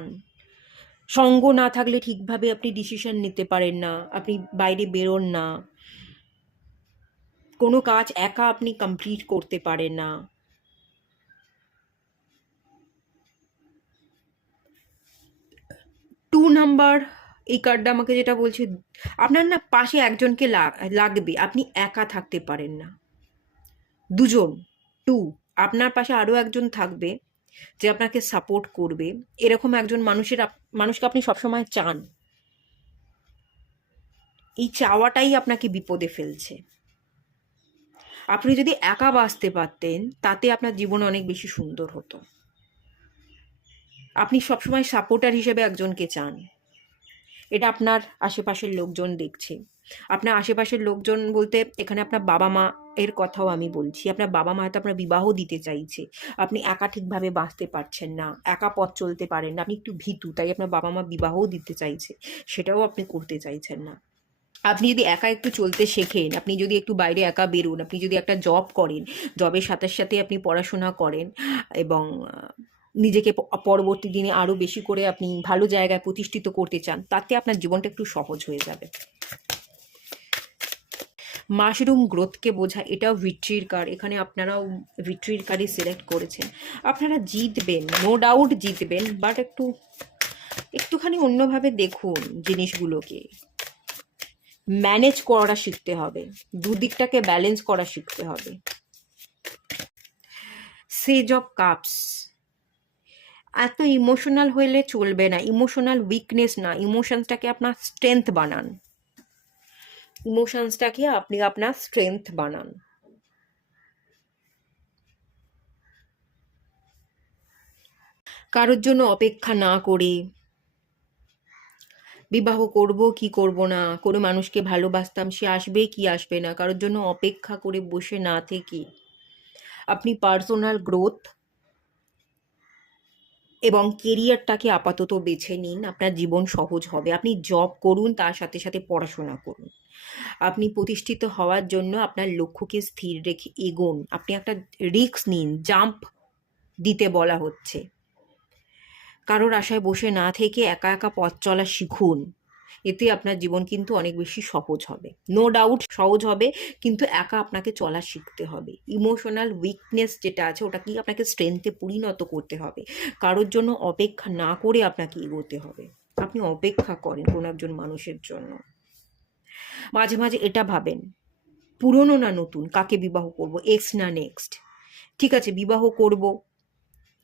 সঙ্গ না থাকলে ঠিকভাবে আপনি ডিসিশন নিতে পারেন না, আপনি বাইরে বেরোন না, কোনো কাজ একা আপনি কমপ্লিট করতে পারেন না। টু নাম্বার, এই কার্ডটা আমাকে যেটা বলছে, আপনার না পাশে একজনকে লাগবে, আপনি একা থাকতে পারেন না। দুজন, টু, আপনার পাশে আরও একজন থাকবে যে আপনাকে সাপোর্ট করবে। এরকম একজন মানুষকে আপনি সবসময় চান। এই চাওয়াটাই আপনাকে বিপদে ফেলছে। আপনি যদি একা বাঁচতে পারতেন, তাতে আপনার জীবন অনেক বেশি সুন্দর হতো। আপনি সবসময় সাপোর্টার হিসেবে একজনকে চান, এটা আপনার আশেপাশের লোকজন দেখছে। আপনার আশেপাশের লোকজন বলতে এখানে আপনার বাবা মা এর কথাও আমি বলছি। আপনার বাবা মা হয়তো আপনার বিবাহ দিতে চাইছে, আপনি একা ঠিকভাবে বাঁচতে পারছেন না, একা পথ চলতে পারেন না, আপনি একটু ভীতু, তাই আপনার বাবা মা বিবাহও দিতে চাইছে, সেটাও আপনি করতে চাইছেন না। আপনি যদি একা একটু চলতে শেখেন, আপনি যদি একটু বাইরে একা বেরোন, আপনি যদি একটা জব করেন, জবের সাথে সাথে আপনি পড়াশোনা করেন, এবং নিজেকে পরবর্তী দিনে আরও বেশি করে আপনি ভালো জায়গায় প্রতিষ্ঠিত করতে চান, তাতে আপনার জীবনটা একটু সহজ হয়ে যাবে। মাশরুম গ্রোথকে বোঝায়, এটাও ভিক্টরির কার্ড। এখানে আপনারাও ভিক্টরির কার্ডই সিলেক্ট করেছেন। আপনারা জিতবেন, নো ডাউট জিতবেন, বাট একটুখানি অন্যভাবে দেখুন জিনিসগুলোকে। ম্যানেজ করা শিখতে হবে, দুদিকটাকে ব্যালেন্স করা শিখতে হবে। সেজ অফ কাপস, এত ইমোশনাল হলে চলবে না, ইমোশনাল উইকনেস না, ইমোশনসটাকে আপনার স্ট্রেংথ বানান, ইমোশনসটাকে আপনি আপনার স্ট্রেংথ বানান। কারোর জন্য অপেক্ষা না করে, বিবাহ করব কি করব না, কোনো মানুষকে ভালোবাসতাম সে আসবে কি আসবে না, কারোর জন্য অপেক্ষা করে বসে না থেকে আপনি পার্সোনাল গ্রোথ এবং কেরিয়ারটাকে আপাতত বেছে নিন। আপনার জীবন সহজ হবে। আপনি জব করুন, তার সাথে সাথে পড়াশোনা করুন। আপনি প্রতিষ্ঠিত হওয়ার জন্য আপনার লক্ষ্যকে স্থির রেখে এগোন। আপনি একটা রিস্ক নিন, জাম্প দিতে বলা হচ্ছে। কারোর আশায় বসে না থেকে একা একা পথ চলা শিখুন। এতে আপনার জীবন কিন্তু অনেক বেশি সহজ হবে। নো ডাউট সহজ হবে, কিন্তু একা আপনাকে চলা শিখতে হবে। ইমোশনাল উইকনেস যেটা আছে ওটা কি আপনাকে স্ট্রেংথে পরিণত করতে হবে। কারোর জন্য অপেক্ষা না করে আপনাকে এগোতে হবে। আপনি অপেক্ষা করেন কোনো একজন মানুষের জন্য। মাঝে মাঝে এটা ভাবেন, পুরনো না নতুন, কাকে বিবাহ করব, এক্স না নেক্সট। ঠিক আছে, বিবাহ করব,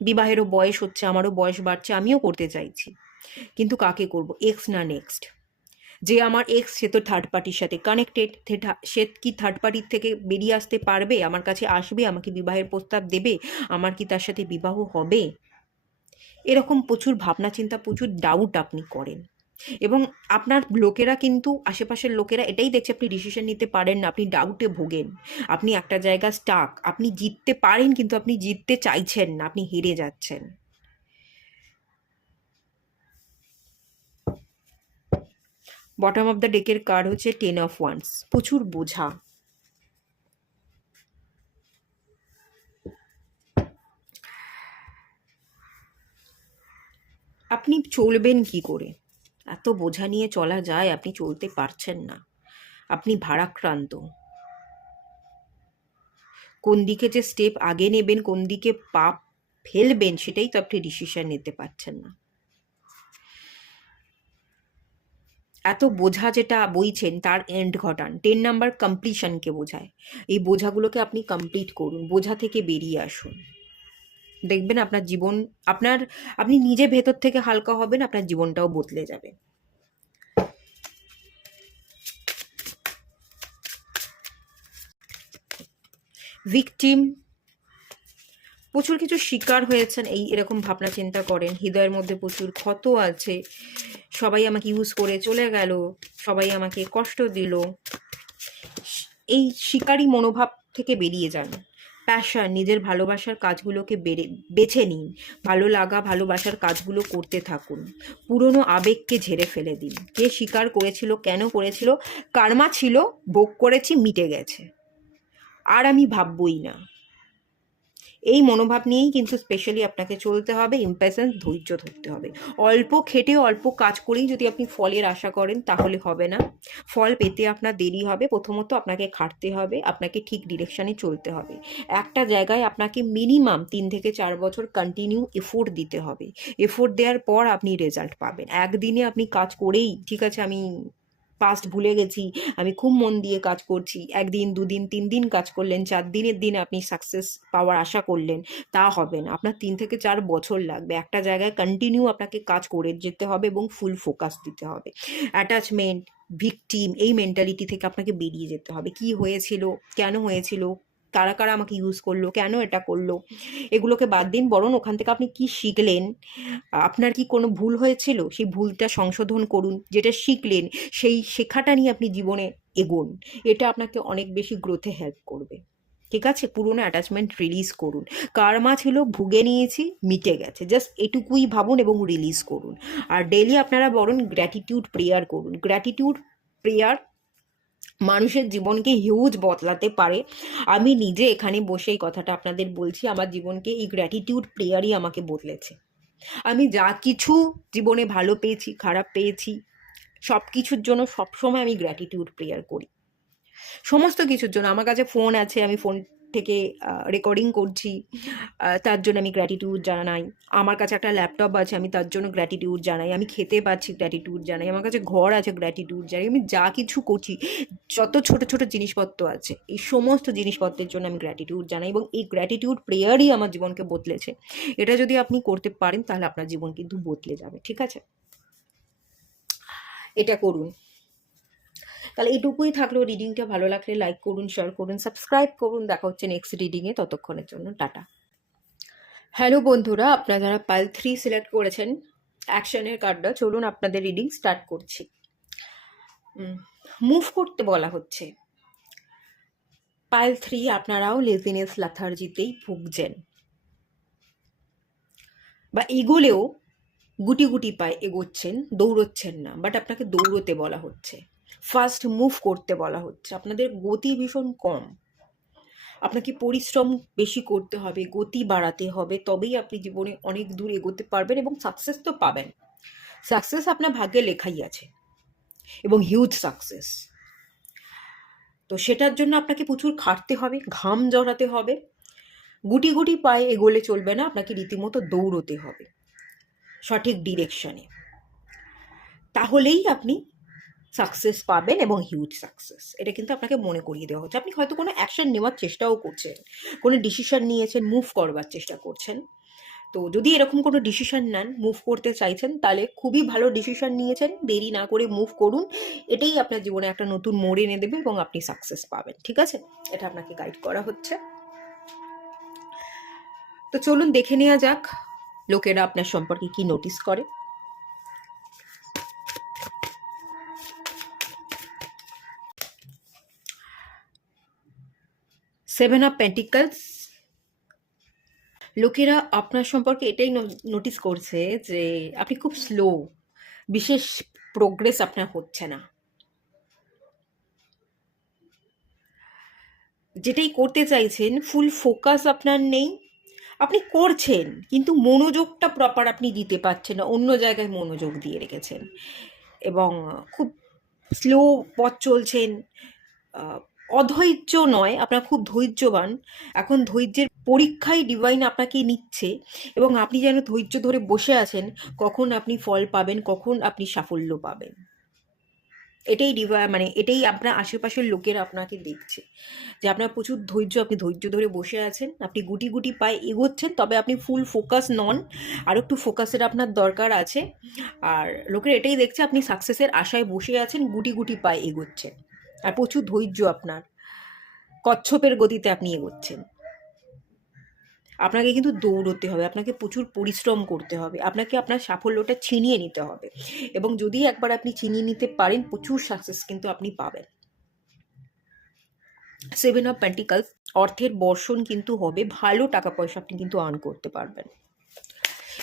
বিবাহেরও বয়স হচ্ছে, আমারও বয়স বাড়ছে, আমিও করতে চাইছি, কিন্তু কাকে করব, এক্স না নেক্সট। যে আমার এক্স সে তো থার্ড পার্টির সাথে কানেক্টেড, সে কি থার্ড পার্টির থেকে বেরিয়ে আসতে পারবে, আমার কাছে আসবে, আমাকে বিবাহের প্রস্তাব দেবে, আমার কি তার সাথে বিবাহ হবে? এরকম প্রচুর ভাবনা চিন্তা, প্রচুর ডাউট আপনি করেন, এবং আপনার লোকেরা কিন্তু, আশেপাশের লোকেরা এটাই দেখছে আপনি ডিসিশন নিতে পারেন না, আপনি ডাউটে ভোগেন, আপনি একটা জায়গা স্টাক, আপনি জিততে পারেন কিন্তু আপনি জিততে চাইছেন না, আপনি হেরে যাচ্ছেন। বটম অফ দ্য ডেকের কার্ড হচ্ছে 10 অফ ওয়ান্স, প্রচুর বোঝা। আপনি চলবেন কি করে? এত বোঝা নিয়ে চলা যায়? আপনি চলতে পারছেন না, আপনি ভারাক্রান্ত। কোন দিকে যে স্টেপ আগে নেবেন, কোন দিকে পা ফেলবেন, সেটাই তো আপনি ডিসিশন নিতে পারছেন না। এত বোঝা যেটা বইছেন তার এন্ড ঘটান। 10 নাম্বার কমপ্লিশনকে বোঝায়। এই বোঝাগুলোকে আপনি কমপ্লিট করুন, বোঝা থেকে বেরিয়ে আসুন। দেখবেন আপনার জীবন, আপনি নিজে ভেতর থেকে হালকা হবেন, আপনার জীবনটাও বদলে যাবে। ভিকটিম, প্রচুর কিছু শিকার হয়েছেন, এরকম ভাবনা চিন্তা করেন, হৃদয়ের মধ্যে প্রচুর ক্ষত আছে, সবাই আমাকে ইউজ করে চলে গেল, সবাই আমাকে কষ্ট দিল। এই শিকারী মনোভাব থেকে বেরিয়ে যান। প্যাশন, নিজের ভালোবাসার কাজগুলোকে বেছে নিন, ভালো লাগা ভালোবাসার কাজগুলো করতে থাকুন। পুরনো আবেগকে ঝেড়ে ফেলে দিন। কে স্বীকার করেছিল, কেন করেছিল, কার্মা ছিল, ভোগ করেছি, মিটে গেছে, আর আমি ভাববই না। এই মনোভাব নিয়েই কিন্তু স্পেশালি আপনাকে চলতে হবে। ইম্পেশেন্স, ধৈর্য ধরতে হবে। অল্প খেটে অল্প কাজ করেই যদি আপনি ফলের আশা করেন তাহলে হবে না, ফল পেতে আপনার দেরি হবে। প্রথমত আপনাকে খাটতে হবে, আপনাকে ঠিক ডিরেকশানে চলতে হবে। একটা জায়গায় আপনাকে মিনিমাম 3 থেকে 4 বছর কন্টিনিউ এফোর্ট দিতে হবে। এফোর্ট দেওয়ার পর আপনি রেজাল্ট পাবেন। একদিনে আপনি কাজ করেই ঠিক আছে আমি পাস্ট ভুলে গেছি, আমি খুব মন দিয়ে কাজ করছি, 1 দিন 2 দিন 3 দিন কাজ করলেন, 4 দিনের দিনে আপনি সাকসেস পাওয়ার আশা করলেন, তা হবে না। আপনার 3 থেকে 4 বছর লাগবে। একটা জায়গায় কন্টিনিউ আপনাকে কাজ করে যেতে হবে এবং ফুল ফোকাস দিতে হবে। অ্যাটাচমেন্ট, ভিকটিম, এই মেন্টালিটি থেকে আপনাকে বেরিয়ে যেতে হবে। কি হয়েছিল, কেন হয়েছিল, কারা কারা আমাকে ইউজ করলো, কেন এটা করলো, এগুলোকে বাদ দিন। বরং ওখান থেকে আপনি কি শিখলেন, আপনার কি কোনো ভুল হয়েছিল, সেই ভুলটা সংশোধন করুন। যেটা শিখলেন সেই শেখাটা নিয়ে আপনি জীবনে এগোন। এটা আপনাকে অনেক বেশি গ্রোথে হেল্প করবে। ঠিক আছে, পুরোনো অ্যাটাচমেন্ট রিলিজ করুন। কার্মা ছিল, ভুগে নিয়েছি, মিটে গেছে, জাস্ট এটুকুই ভাবুন এবং রিলিজ করুন। আর ডেলি আপনারা বরং গ্র্যাটিটিউড প্রেয়ার করুন। গ্র্যাটিটিউড প্রেয়ার মানুষের জীবনকে হিউজ বদলাতে পারে। আমি নিজে এখানে বসে এই কথাটা আপনাদের বলছি, আমার জীবনকে এই গ্র্যাটিটিউড প্রেয়ারই আমাকে বদলেছে। আমি যা কিছু জীবনে ভালো পেয়েছি, খারাপ পেয়েছি, সব কিছুর জন্য সবসময় আমি গ্র্যাটিটিউড প্রেয়ার করি। সমস্ত কিছুর জন্য আমার কাছে ফোন আছে, আমি ফোন থেকে রেকর্ডিং করছি, তার জন্য আমি গ্র্যাটিটিউড জানাই। আমার কাছে একটা ল্যাপটপ আছে, আমি তার জন্য গ্র্যাটিটিউড জানাই। আমি খেতে পাচ্ছি, গ্র্যাটিটিউড জানাই। আমার কাছে ঘর আছে, গ্র্যাটিটিউড জানাই। আমি যা কিছু করছি, যত ছোট ছোট জিনিসপত্র আছে, এই সমস্ত জিনিসপত্রের জন্য আমি গ্র্যাটিটিউড জানাই, এবং এই গ্র্যাটিটিউড প্রেয়ারই আমার জীবনকে বদলেছে। এটা যদি আপনি করতে পারেন তাহলে আপনার জীবন কিন্তু বদলে যাবে, ঠিক আছে? এটা করুন। তাহলে এইটুকুই থাকলো। রিডিংটা ভালো লাগলে লাইক করুন, শেয়ার করুন, সাবস্ক্রাইব করুন। দেখা হচ্ছে নেক্সট রিডিংয়ে, ততক্ষণের জন্য টাটা। হ্যালো বন্ধুরা, আপনারা যারা পাইল 3 সিলেক্ট করেছেন অ্যাকশনের কার্ডটা, চলুন আপনাদের রিডিং স্টার্ট করছি। মুভ করতে বলা হচ্ছে। পাইল 3, আপনারাও লেজিনেস লাথার্জিতেই ভুগছেন, বা এগোলেও গুটি গুটি পায়ে এগোচ্ছেন, দৌড়চ্ছেন না, বাট আপনাকে দৌড়তে বলা হচ্ছে, ফাস্ট মুভ করতে বলা হচ্ছে। আপনাদের গতি ভীষণ কম, আপনাকে পরিশ্রম বেশি করতে হবে, গতি বাড়াতে হবে, তবেই আপনি জীবনে অনেক দূর এগোতে পারবেন এবং সাকসেস তো পাবেন। সাকসেস আপনার ভাগ্যে লেখাই আছে, এবং হিউজ সাকসেস। তো সেটার জন্য আপনাকে প্রচুর খাটতে হবে, ঘাম জড়াতে হবে। গুটি গুটি পায়ে এগোলে চলবে না, আপনাকে রীতিমতো দৌড়তে হবে সঠিক ডিরেকশনে। তাহলেই আপনি সাকসেস পাবেন, এবং হিউজ সাকসেস। এটা কিন্তু আপনাকে মনে করিয়ে দেওয়া হচ্ছে। আপনি হয়তো কোনো অ্যাকশন নেওয়ার চেষ্টাও করছেন, কোনো ডিসিশন নিয়েছেন, মুভ করবার চেষ্টা করছেন। তো যদি এরকম কোনো ডিসিশন নেন, মুভ করতে চাইছেন, তাহলে খুবই ভালো ডিসিশন নিয়েছেন। দেরি না করে মুভ করুন, এটাই আপনার জীবনে একটা নতুন মোড় এনে দেবে এবং আপনি সাকসেস পাবেন, ঠিক আছে? এটা আপনাকে গাইড করা হচ্ছে। তো চলুন দেখে নেওয়া যাক লোকেরা আপনার সম্পর্কে কি নোটিস করে। Seven of pentacles. লোকেরা আপনার সম্পর্কে এটাই নোটিস করছে যে আপনি খুব স্লো, বিশেষ প্রোগ্রেস আপনার হচ্ছে না। যেটাই করতে চাইছেন ফুল ফোকাস আপনার নেই। আপনি করছেন কিন্তু মনোযোগটা প্রপার আপনি দিতে পারছেন না, অন্য জায়গায় মনোযোগ দিয়ে রেখেছেন, এবং খুব স্লো পথ চলছেন। অধৈর্য নয়, আপনার খুব ধৈর্যবান। এখন ধৈর্যের পরীক্ষায় ডিভাইন আপনাকে নিচ্ছে, এবং আপনি যেন ধৈর্য ধরে বসে আছেন, কখন আপনি ফল পাবেন, কখন আপনি সাফল্য পাবেন। এটাই মানে এটাই আপনার আশেপাশের লোকেরা আপনাকে দেখছে, যে আপনার প্রচুর ধৈর্য, আপনি ধৈর্য ধরে বসে আছেন, আপনি গুটি গুটি পায়ে এগোচ্ছেন, তবে আপনি ফুল ফোকাস নন। আর একটু ফোকাসের আপনার দরকার আছে। আর লোকের এটাই দেখছে আপনি সাকসেসের আশায় বসে আছেন, গুটি গুটি পায়ে এগোচ্ছেন, আর প্রচুর ধৈর্য আপনার, কচ্ছপের গতিতে আপনি এগোচ্ছেন। আপনাকে কিন্তু দৌড়তে হবে, আপনাকে প্রচুর পরিশ্রম করতে হবে, আপনাকে আপনার সাফল্যটা ছিনিয়ে নিতে হবে, এবং যদি একবার আপনি ছিনিয়ে নিতে পারেন, প্রচুর সাকসেস কিন্তু আপনি পাবেন। সেভেন অফ পেন্টিকলস, অর্থের বর্ষণ কিন্তু হবে, ভালো টাকা পয়সা আপনি কিন্তু আর্ন করতে পারবেন।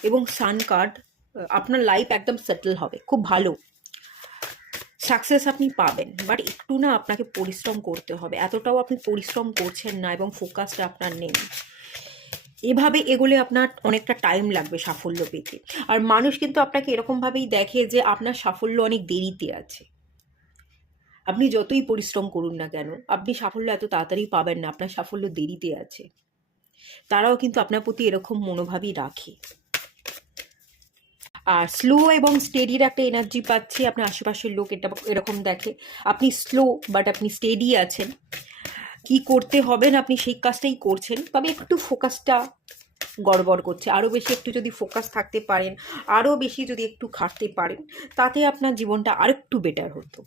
এবং সান কার্ড, আপনার লাইফ একদম সেটেল হবে, খুব ভালো সাকসেস আপনি পাবেন, বাট একটু না আপনাকে পরিশ্রম করতে হবে। এতটাও আপনি পরিশ্রম করছেন না, এবং ফোকাসটা আপনার নেই। এভাবে এগোলে আপনার অনেকটা টাইম লাগবে সাফল্য পেতে। আর মানুষ কিন্তু আপনাকে এরকমভাবেই দেখে যে আপনার সাফল্য অনেক দেরিতে আছে। আপনি যতই পরিশ্রম করুন না কেন, আপনি সাফল্য এত তাড়াতাড়ি পাবেন না, আপনার সাফল্য দেরিতে আছে। তারাও কিন্তু আপনার প্রতি এরকম মনোভাবই রাখে। আর স্লো এবং স্টেডির একটা এনার্জি পাচ্ছি, আপনার আশেপাশের লোক এটা এরকম দেখে। আপনি স্লো বাট আপনি স্টেডি আছেন, কি করতে হবে না আপনি সেই কাজটাই করছেন, তবে একটু ফোকাসটা গড়বড় করছে। আরও বেশি একটু যদি ফোকাস থাকতে পারেন, আরও বেশি যদি একটু খাটতে পারেন, তাতে আপনার জীবনটা আরেকটু বেটার হতো।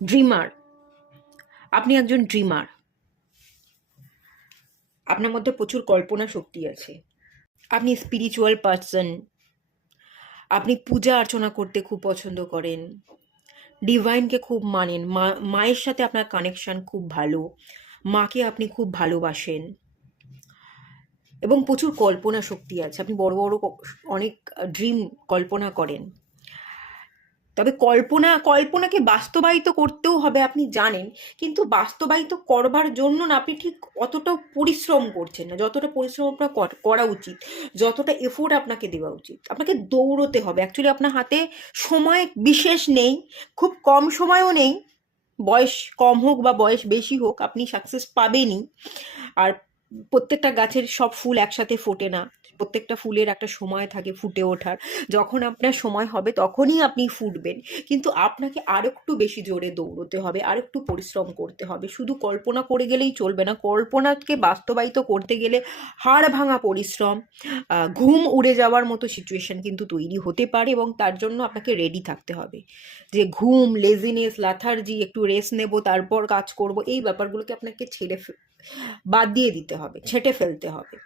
ড্রিমার, আপনি একজন ড্রিমার। আপনার মধ্যে প্রচুর কল্পনা শক্তি আছে, আপনি স্পিরিচুয়াল পার্সন, আপনি পূজা অর্চনা করতে খুব পছন্দ করেন, ডিভাইনকে খুব মানেন, মায়ের সাথে আপনার কানেকশন খুব ভালো, মাকে আপনি খুব ভালোবাসেন, এবং প্রচুর কল্পনা শক্তি আছে। আপনি বড় বড় অনেক ড্রিম কল্পনা করেন। তবে কল্পনাকে বাস্তবায়িত করতেও হবে, আপনি জানেন, কিন্তু বাস্তবায়িত করবার জন্য না আপনি ঠিক অতটাও পরিশ্রম করছেন না যতটা পরিশ্রম আপনার করা উচিত, যতটা এফোর্ট আপনাকে দেওয়া উচিত। আপনাকে দৌড়তে হবে, অ্যাকচুয়ালি আপনার হাতে সময় বিশেষ নেই, খুব কম সময়ও নেই। বয়স কম হোক বা বয়স বেশি হোক, আপনি সাকসেস পাবেনই। আর প্রত্যেকটা গাছের সব ফুল একসাথে ফোটে না, প্রত্যেকটা ফুলের একটা সময় থাকে ফুটে ওঠার। যখন আপনার সময় হবে তখনই আপনি ফুটবেন, কিন্তু আপনাকে আর একটু বেশি জোরে দৌড়তে হবে, আর একটু পরিশ্রম করতে হবে। শুধু কল্পনা করে গেলেই চলবে না, কল্পনাকে বাস্তবায়িত করতে গেলে হাড় ভাঙা পরিশ্রম, ঘুম উড়ে যাওয়ার মতো সিচুয়েশন কিন্তু তৈরি হতে পারে, এবং তার জন্য আপনাকে রেডি থাকতে হবে। যে ঘুম, লেজিনেস, লাথার্জি, একটু রেস্ট নেব তারপর কাজ করব, এই ব্যাপারগুলোকে আপনাকে বাদ দিয়ে দিতে হবে, ছেঁটে ফেলতে হবে।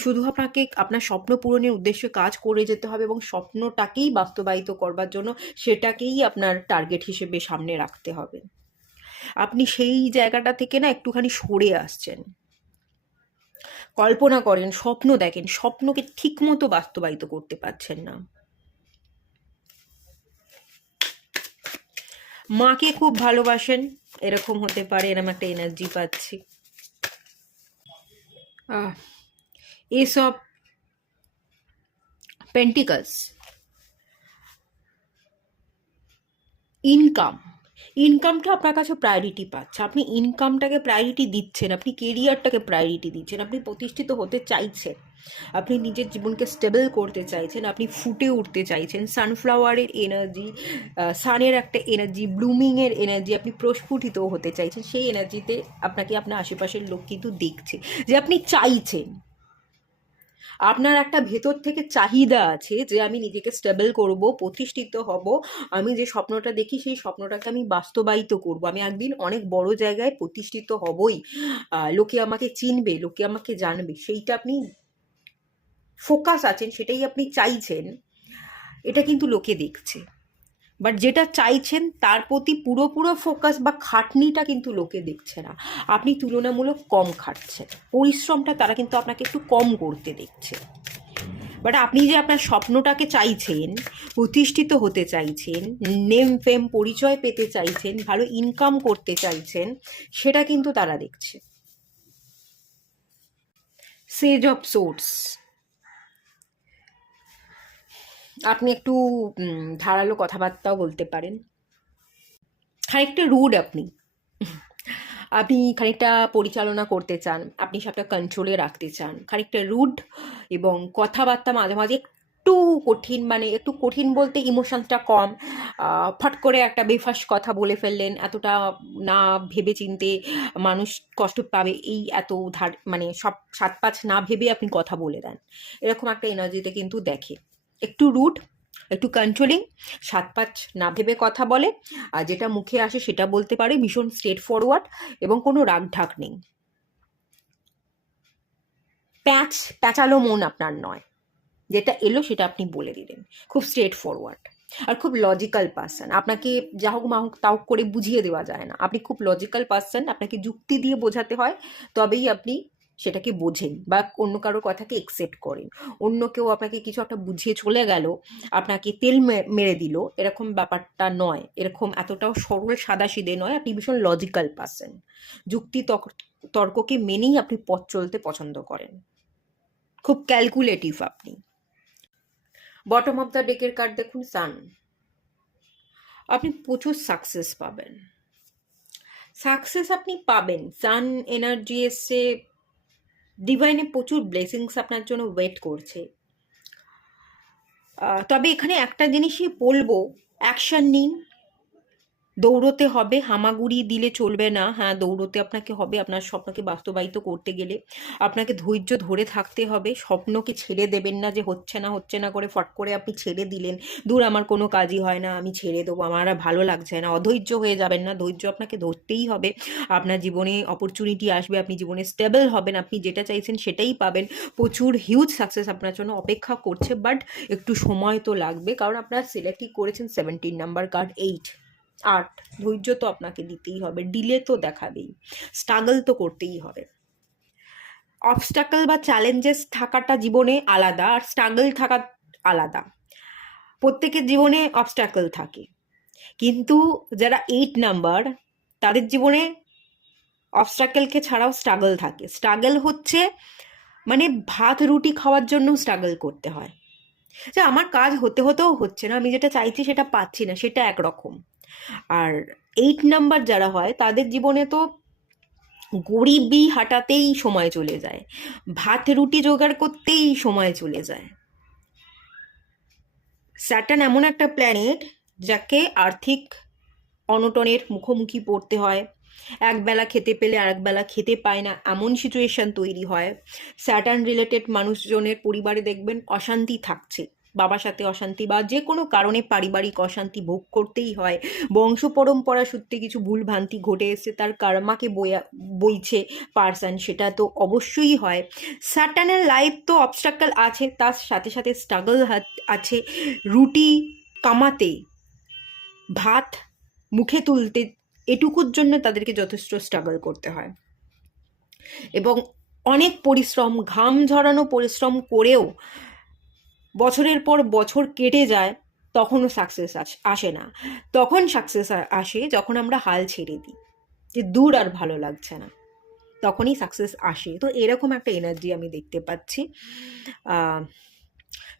শুধু আপনাকে আপনার স্বপ্ন পূরণের উদ্দেশ্যে কাজ করে যেতে হবে, এবং স্বপ্নটাকেই বাস্তবায়িত করবার জন্য সেটাকেই আপনার টার্গেট হিসেবে সামনে রাখতে হবে। আপনি সেই জায়গাটা থেকে না একটুখানি সরে আসছেন। কল্পনা করেন, স্বপ্ন দেখেন, স্বপ্নকে ঠিকমতো বাস্তবায়িত করতে পারছেন না। মাকে খুব ভালোবাসেন, এরকম হতে পারে, এরকম একটা এনার্জি পাচ্ছি। এসব পেন্টিকলস, ইনকামটা আপনার কাছে প্রায়োরিটি পাচ্ছে, আপনি ইনকামটাকে প্রায়োরিটি দিচ্ছেন, আপনি কেরিয়ারটাকে প্রায়োরিটি দিচ্ছেন, আপনি প্রতিষ্ঠিত হতে চাইছেন, আপনি নিজের জীবনকে স্টেবল করতে চাইছেন, আপনি ফুটে উঠতে চাইছেন। সানফ্লাওয়ারের এনার্জি, সানের একটা এনার্জি, ব্লুমিংয়ের এনার্জি, আপনি প্রস্ফুটিত হতে চাইছেন, সেই এনার্জিতে আপনাকে আপনার আশেপাশের লোক কিন্তু দেখছে যে আপনি চাইছেন। আপনার একটা ভেতর থেকে চাহিদা আছে যে আমি নিজেকে স্টেবল করব, প্রতিষ্ঠিত হব, আমি যে স্বপ্নটা দেখি সেই স্বপ্নটাকে আমি বাস্তবায়িত করব, আমি একদিন অনেক বড় জায়গায় প্রতিষ্ঠিত হবই, লোকে আমাকে চিনবে, লোকে আমাকে জানবে, সেইটা আপনি ফোকাস আছেন, সেটাই আপনি চাইছেন। এটা কিন্তু লোকে দেখছে, বাট যেটা চাইছেন তার প্রতি পুরোপুরো ফোকাস বা খাটনিটা কিন্তু লোকে দেখছে না। আপনি তুলনামূলক কম খাটছেন, পরিশ্রমটা তারা কিন্তু আপনাকে একটু কম করতে দেখছে। বাট আপনি যে আপনার স্বপ্নটাকে চাইছেন, প্রতিষ্ঠিত হতে চাইছেন, নেম ফেম পরিচয় পেতে চাইছেন, ভালো ইনকাম করতে চাইছেন, সেটা কিন্তু তারা দেখছে। সেজ অফ সোর্স, আপনি একটু ধারালো কথাবার্তাও বলতে পারেন, খানিকটা রুড আপনি, আপনি খানিকটা পরিচালনা করতে চান, আপনি সবটা কন্ট্রোলে রাখতে চান, খানিকটা রুড, এবং কথাবার্তা মাঝে মাঝে একটু কঠিন, মানে একটু কঠিন বলতে ইমোশনসটা কম, ফট করে একটা বেফাস কথা বলে ফেললেন, এতটা না ভেবে চিনতে, মানুষ কষ্ট পাবে এই এত মানে সব সাত পাঁচ না ভেবে আপনি কথা বলে দেন, এরকম একটা এনার্জিতে কিন্তু দেখে। একটু রুড, একটু কন্ট্রোলিং, সাত পাঁচ না ভেবে কথা বলে, আর যেটা মুখে আসে সেটা বলতে পারে, ভীষণ স্ট্রেট ফরওয়ার্ড, এবং কোনো রাগ ঢাক নেই। প্যাঁচালো মন আপনার নয়, যেটা এলো সেটা আপনি বলে দিলেন, খুব স্ট্রেট ফরওয়ার্ড, আর খুব লজিক্যাল পার্সন। আপনাকে যা হোক মা হোক তাও করে বুঝিয়ে দেওয়া যায় না, আপনি খুব লজিক্যাল পার্সন, আপনাকে যুক্তি দিয়ে বোঝাতে হয়, তবেই আপনি সেটাকে বোঝেন বা অন্য কারোর কথাকে একসেপ্ট করেন। অন্য কেউ আপনাকে কিছু একটা বুঝিয়ে চলে গেল, আপনাকে তেল মেরে দিল, এরকম ব্যাপারটা নয়, এরকম এতটাও সরল সাদাসিধে নয়, আপনি ভীষণ লজিক্যাল পার্সন, যুক্তি তর্ককে মেনেই আপনি পথ চলতে পছন্দ করেন, খুব ক্যালকুলেটিভ আপনি। বটম অফ দ্য ডেকের কার্ড দেখুন, সান, আপনি প্রচুর সাকসেস পাবেন, আপনি পাবেন, সান এনার্জি এসছে, ডিভাইনে প্রচুর ব্লেসিংস আপনার জন্য ওয়েট করছে। তবে এখানে একটা জিনিসই বলবো, অ্যাকশন নিন, দৌড়তে হবে, হামাগুড়ি দিলে চলবে না। হ্যাঁ, দৌড়তে আপনাকে হবে, আপনার স্বপ্নকে বাস্তবায়িত করতে গেলে আপনাকে ধৈর্য ধরে থাকতে হবে, স্বপ্নকে ছেড়ে দেবেন না, যে হচ্ছে না করে ফট করে আপনি ছেড়ে দিলেন, দূর আমার কোনো কাজই হয় না, আমি ছেড়ে দেবো, আমার আর ভালো লাগছে না, অধৈর্য হয়ে যাবেন না, ধৈর্য আপনাকে ধরতেই হবে। আপনার জীবনে অপরচুনিটি আসবে, আপনি জীবনে স্টেবল হবেন, আপনি যেটা চাইছেন সেটাই পাবেন, প্রচুর হিউজ সাকসেস আপনার জন্য অপেক্ষা করছে, বাট একটু সময় তো লাগবে, কারণ আপনারা সিলেক্টই করেছেন 17 নাম্বার কার্ড 8, ধৈর্য তো আপনাকে দিতেই হবে, ডিলে তো দেখাবেই, স্ট্রাগল তো করতেই হবে। অবস্টাকল বা চ্যালেঞ্জেস থাকাটা জীবনে আলাদা, আর স্ট্রাগল থাকা আলাদা। প্রত্যেকের জীবনে অবস্টাকল থাকে, কিন্তু যারা 8 নাম্বার, তাদের জীবনে অবস্ট্রাকেলকে ছাড়াও স্ট্রাগল থাকে। স্ট্রাগল হচ্ছে মানে ভাত রুটি খাওয়ার জন্য স্ট্রাগল করতে হয়, যে আমার কাজ হতে হতেও হচ্ছে না, আমি যেটা চাইছি সেটা পাচ্ছি না, সেটা একরকম। আর 8 নাম্বার যারা হয় তাদের জীবনে তো গরিবি হাঁটাতেই সময় চলে যায়, ভাত রুটি জোগাড় করতেই সময় চলে যায়। স্যাটার্ন এমন একটা প্ল্যানেট যাকে আর্থিক অনটনের মুখোমুখি পড়তে হয়, একবেলা খেতে পেলে আরেকবেলা খেতে পায় না, এমন সিচুয়েশন তৈরি হয়। স্যাটার্ন রিলেটেড মানুষজনের পরিবারে দেখবেন অশান্তি থাকছে, বাবার সাথে অশান্তি বা যে কোনো কারণে পারিবারিক অশান্তি ভোগ করতেই হয়। বংশ পরম্পরা সূত্রে কিছু ভুল ভ্রান্তি ঘটে এসে তার কর্মাকে বইছে পার্সন, সেটা তো অবশ্যই হয়। স্যাটার্নের লাইফ তো অবস্ট্রাকল আছে, তার সাথে সাথে স্ট্রাগল আছে। রুটি কামাতে, ভাত মুখে তুলতে, এটুকুর জন্য তাদেরকে যথেষ্ট স্ট্রাগল করতে হয়। এবং অনেক পরিশ্রম, ঘাম ঝরানো পরিশ্রম করেও বছরের পর বছর কেটে যায়, তখনও সাকসেস আসে না। তখন সাকসেস আসে যখন আমরা হাল ছেড়ে দিই, যে দূর আর ভালো লাগছে না, তখনই সাকসেস আসে। তো এরকম একটা এনার্জি আমি দেখতে পাচ্ছি।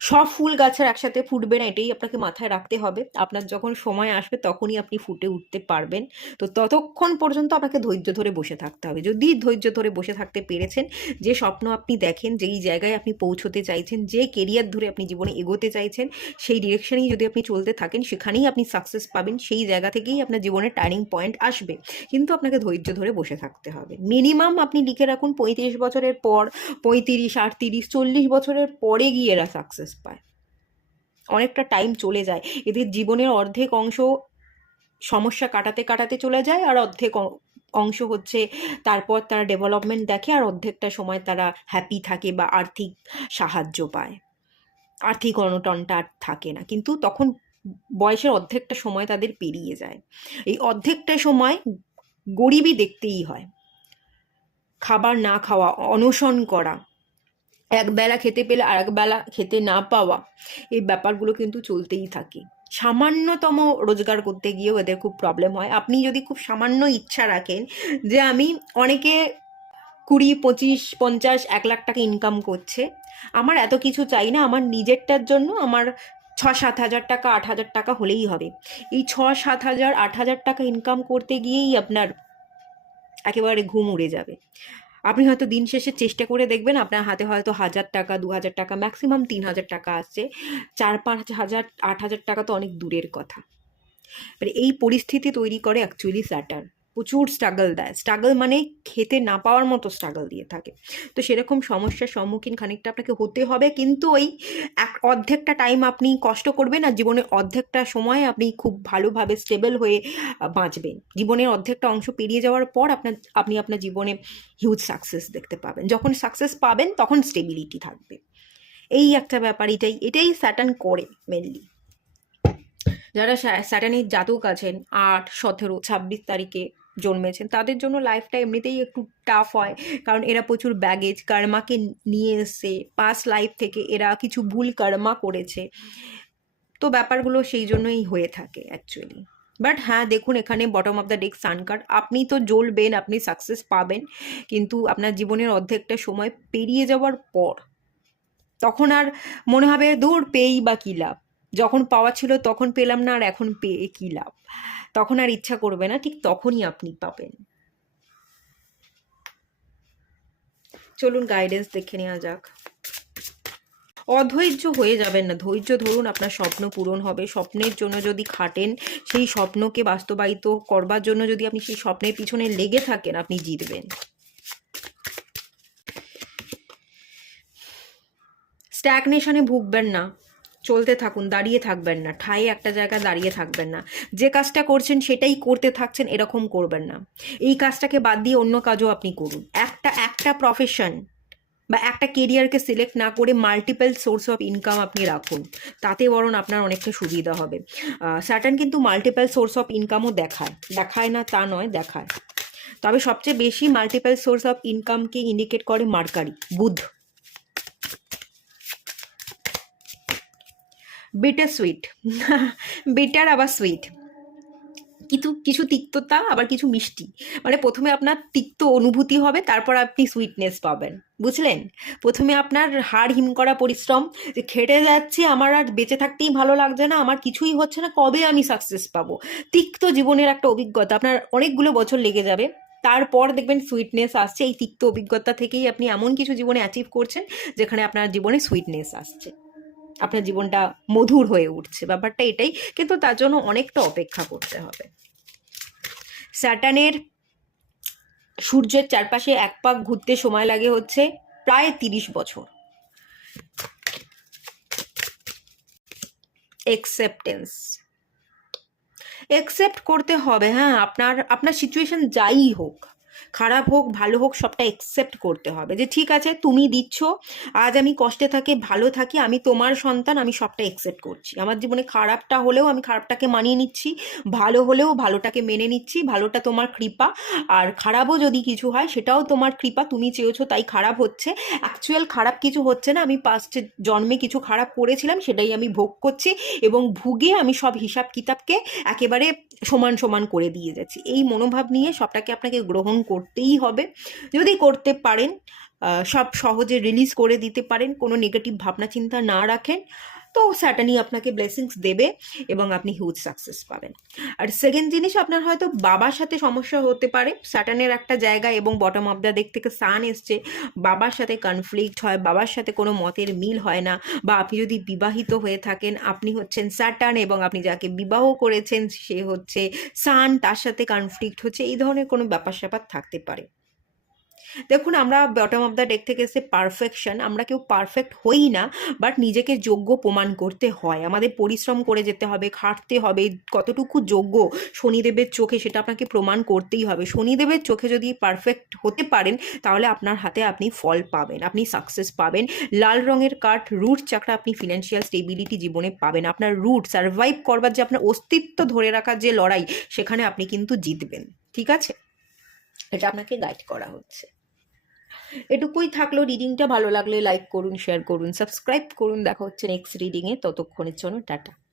সব ফুল গাছের একসাথে ফুটবে না, এটাই আপনাকে মাথায় রাখতে হবে। আপনার যখন সময় আসবে তখনই আপনি ফুটে উঠতে পারবেন। তো ততক্ষণ পর্যন্ত আপনাকে ধৈর্য ধরে বসে থাকতে হবে। যদি ধৈর্য ধরে বসে থাকতে পেরেছেন, যে স্বপ্ন আপনি দেখেন, যেই জায়গায় আপনি পৌঁছতে চাইছেন, যে কেরিয়ার ধরে আপনি জীবনে এগোতে চাইছেন, সেই ডিরেকশনেই যদি আপনি চলতে থাকেন, সেখানেই আপনি সাকসেস পাবেন, সেই জায়গা থেকেই আপনার জীবনে টার্নিং পয়েন্ট আসবে। কিন্তু আপনাকে ধৈর্য ধরে বসে থাকতে হবে। মিনিমাম আপনি লিখে রাখুন 35 বছরের পর, 35, 38, 40 বছরের পরে গিয়ে এরা সাকসেস পায়। অনেকটা টাইম চলে যায়, এদের জীবনের অর্ধেক অংশ সমস্যা কাটাতে কাটাতে চলে যায়, আর অর্ধেক অংশ হচ্ছে তারপর তারা ডেভেলপমেন্ট দেখে, আর অর্ধেকটা সময় তারা হ্যাপি থাকে বা আর্থিক সাহায্য পায়। আর্থিক অনটনটা আর থাকে না, কিন্তু তখন বয়সের অর্ধেকটা সময় তাদের পেরিয়ে যায়। এই অর্ধেকটা সময় গরিবই দেখতেই হয়, খাবার না খাওয়া, অনশন করা, একবেলা খেতে পেলে আরেকবেলা খেতে না পাওয়া, এই ব্যাপারগুলো কিন্তু চলতেই থাকে। সামান্যতম রোজগার করতে গিয়েও এদের খুব প্রবলেম হয়। আপনি যদি খুব সামান্য ইচ্ছা রাখেন যে আমি, অনেকে 20, 25, 50, 1 লাখ টাকা ইনকাম করছে, আমার এত কিছু চাই না, আমার নিজেরটার জন্য আমার 6-7 হাজার টাকা, 8 হাজার টাকা হলেই হবে। এই 6-7 হাজার, 8 হাজার টাকা ইনকাম করতে গিয়েই আপনার একেবারে ঘুম উড়ে যাবে। আপনি হয়তো দিন শেষে চেষ্টা করে দেখবেন আপনার হাতে হয়তো 1000 টাকা, 2000 টাকা, ম্যাক্সিমাম 3000 টাকা আসছে। 4-5 হাজার, 8 হাজার টাকা তো অনেক দূরের কথা। মানে এই পরিস্থিতি তৈরি করে অ্যাকচুয়ালি স্যাটার্ন। প্রচুর স্ট্রাগল দেয়, স্ট্রাগল মানে খেতে না পাওয়ার মতো স্ট্রাগল দিয়ে থাকে। তো সেরকম সমস্যার সম্মুখীন খানিকটা আপনাকে হতে হবে, কিন্তু ওই অর্ধেকটা টাইম আপনি কষ্ট করবেন, আর জীবনের অর্ধেকটা সময় আপনি খুব ভালোভাবে স্টেবল হয়ে বাঁচবেন। জীবনের অর্ধেকটা অংশ পেরিয়ে যাওয়ার পর আপনি আপনার জীবনে হিউজ সাকসেস দেখতে পাবেন। যখন সাকসেস পাবেন তখন স্টেবিলিটি থাকবে। এই একটা ব্যাপার, এটাই স্যাটার্ন করে মেনলি। যারা স্যাটার্নের জাতক আছেন 8, 17, 26 তারিখে জন্মেছেন, তাদের জন্য লাইফটা এমনিতেই একটু টাফ হয়, কারণ এরা প্রচুর ব্যাগেজ কর্মাকে নিয়ে এসছে, পাস্ট লাইফ থেকে এরা কিছু ভুল কর্মা করেছে। তো ব্যাপারগুলো সেই জন্যই হয়ে থাকে অ্যাকচুয়ালি। বাট হ্যাঁ, দেখুন এখানে bottom of the deck sun card, আপনি তো জ্বলবেন, আপনি সাকসেস পাবেন, কিন্তু আপনার জীবনের অর্ধেকটা সময় পেরিয়ে যাওয়ার পর তখন আর মনে হবে দূর পেয়েই বা কী লাভ, যখন পাওয়া ছিল তখন পেলাম না, আর এখন পেয়ে কী লাভ, তখন আর ইচ্ছা করবে না, ঠিক তখনই আপনি পাবেন। চলুন গাইডেন্স দেখে নেওয়া যাক। অধৈর্য হয়ে যাবেন না, ধৈর্য ধরুন, আপনার স্বপ্ন পূরণ হবে। স্বপ্নের জন্য যদি খাটেন, সেই স্বপ্নকে বাস্তবায়িত করবার জন্য যদি আপনি সেই স্বপ্নের পিছনে লেগে থাকেন, আপনি জিতবেন। স্ট্যাগনেশনে ভুগবেন না, চলতে থাকুন, দাঁড়িয়ে থাকবেন না, ঠায় একটা জায়গায় দাঁড়িয়ে থাকবেন না। যে কাজটা করছেন সেটাই করতে থাকছেন, এরকম করবেন না। এই কাজটাকে বাদ দিয়ে অন্য কাজও আপনি করুন। একটা প্রফেশন বা একটা কেরিয়ারকে সিলেক্ট না করে মাল্টিপল সোর্স অফ ইনকাম আপনি রাখুন, তাতে বরং আপনার অনেকটা সুবিধা হবে। স্যাটার্ন কিন্তু মাল্টিপল সোর্স অফ ইনকামও দেখায় না তা নয়, দেখায়। তবে সবচেয়ে বেশি মাল্টিপল সোর্স অফ ইনকামকে ইন্ডিকেট করে মার্কারি, বুধ। বিটার সুইট, বিটার আবার সুইট, কিছু কিছু তিক্ততা আবার কিছু মিষ্টি, মানে প্রথমে আপনার তিক্ত অনুভূতি হবে, তারপর আপনি সুইটনেস পাবেন, বুঝলেন? প্রথমে আপনার হাড় হিম করা পরিশ্রম, যে খেটে যাচ্ছি, আমার আর বেঁচে থাকতেই ভালো লাগছে না, আমার কিছুই হচ্ছে না, কবে আমি সাকসেস পাবো, তিক্ত জীবনের একটা অভিজ্ঞতা আপনার অনেকগুলো বছর লেগে যাবে। তারপর দেখবেন সুইটনেস আসছে, এই তিক্ত অভিজ্ঞতা থেকেই আপনি এমন কিছু জীবনে অ্যাচিভ করছেন যেখানে আপনার জীবনে সুইটনেস আসছে, আপনার জীবনটা মধুর হয়ে উঠছে, ব্যাপারটা এটাই। কিন্তু তার জন্য অনেকটা অপেক্ষা করতে হবে। স্যাটার্নের সূর্যের চারপাশে এক পাক ঘুরতে সময় লাগে হচ্ছে প্রায় 30 বছর। একসেপ্টেন্স, একসেপ্ট করতে হবে, হ্যাঁ, আপনার আপনার সিচুয়েশন যাই হোক, খারাপ হোক ভালো হোক, সবটা একসেপ্ট করতে হবে, যে ঠিক আছে তুমি দিচ্ছ, আজ আমি কষ্টে থাকি ভালো থাকি, আমি তোমার সন্তান, আমি সবটা একসেপ্ট করছি, আমার জীবনে খারাপটা হলেও আমি খারাপটাকে মানিয়ে নিচ্ছি, ভালো হলেও ভালোটাকে মেনে নিচ্ছি, ভালোটা তোমার কৃপা, আর খারাপও যদি কিছু হয় সেটাও তোমার কৃপা, তুমি চেয়েছো তাই খারাপ হচ্ছে, অ্যাকচুয়াল খারাপ কিছু হচ্ছে না, আমি পাস্টের জন্মে কিছু খারাপ করেছিলাম সেটাই আমি ভোগ করছি, এবং ভুগে আমি সব হিসাব কিতাবকে একেবারে সমান সমান করে দিয়ে যাচ্ছি। এই মনোভাব নিয়ে সবটাকে আপনাকে গ্রহণ করতেই হবে। যদি করতে পারেন, সব সহজে রিলিজ করে দিতে পারেন, কোনো নেগেটিভ ভাবনা চিন্তা না রাখেন, তো স্যাটার্নই আপনাকে ব্লেসিংস দেবে এবং আপনি হিউজ সাকসেস পাবেন। আর সেকেন্ড জিনিস, আপনার হয়তো বাবার সাথে সমস্যা হতে পারে, স্যাটার্নের একটা জায়গা এবং বটম অফ দ্য দিক থেকে সান এসছে, বাবার সাথে কনফ্লিক্ট হয়, বাবার সাথে কোনো মতের মিল হয় না, বা আপনি যদি বিবাহিত হয়ে থাকেন, আপনি হচ্ছেন স্যাটার্ন এবং আপনি যাকে বিবাহ করেছেন সে হচ্ছে সান, তার সাথে কনফ্লিক্ট হচ্ছে, এই ধরনের কোনো ব্যাপার স্যাপার থাকতে পারে। দেখুন, আমরা বটম অফ দ্য ডেক থেকে এসে পারফেকশন, আমরা কেউ পারফেক্ট হই না, বাট নিজেকে যোগ্য প্রমাণ করতে হয়, আমাদের পরিশ্রম করে যেতে হবে, খাটতে হবে, কতটুকু যোগ্য শনিদেবের চোখে সেটা আপনাকে প্রমাণ করতেই হবে। শনিদেবের চোখে যদি পারফেক্ট হতে পারেন তাহলে আপনার হাতে আপনি ফল পাবেন, আপনি সাকসেস পাবেন। লাল রঙের কার্ড রুট চাকরা, আপনি ফিনান্সিয়াল স্টেবিলিটি জীবনে পাবেন, আপনার রুট সার্ভাইভ করবার যে আপনার অস্তিত্ব ধরে রাখার যে লড়াই, সেখানে আপনি কিন্তু জিতবেন, ঠিক আছে? এটা আপনাকে গাইড করা হচ্ছে। এটুকুই থাকলো। রিডিংটা ভালো লাগলে লাইক করুন, শেয়ার করুন, সাবস্ক্রাইব করুন। দেখা হচ্ছে নেক্সট রিডিংয়ে, ততক্ষণের জন্য টাটা।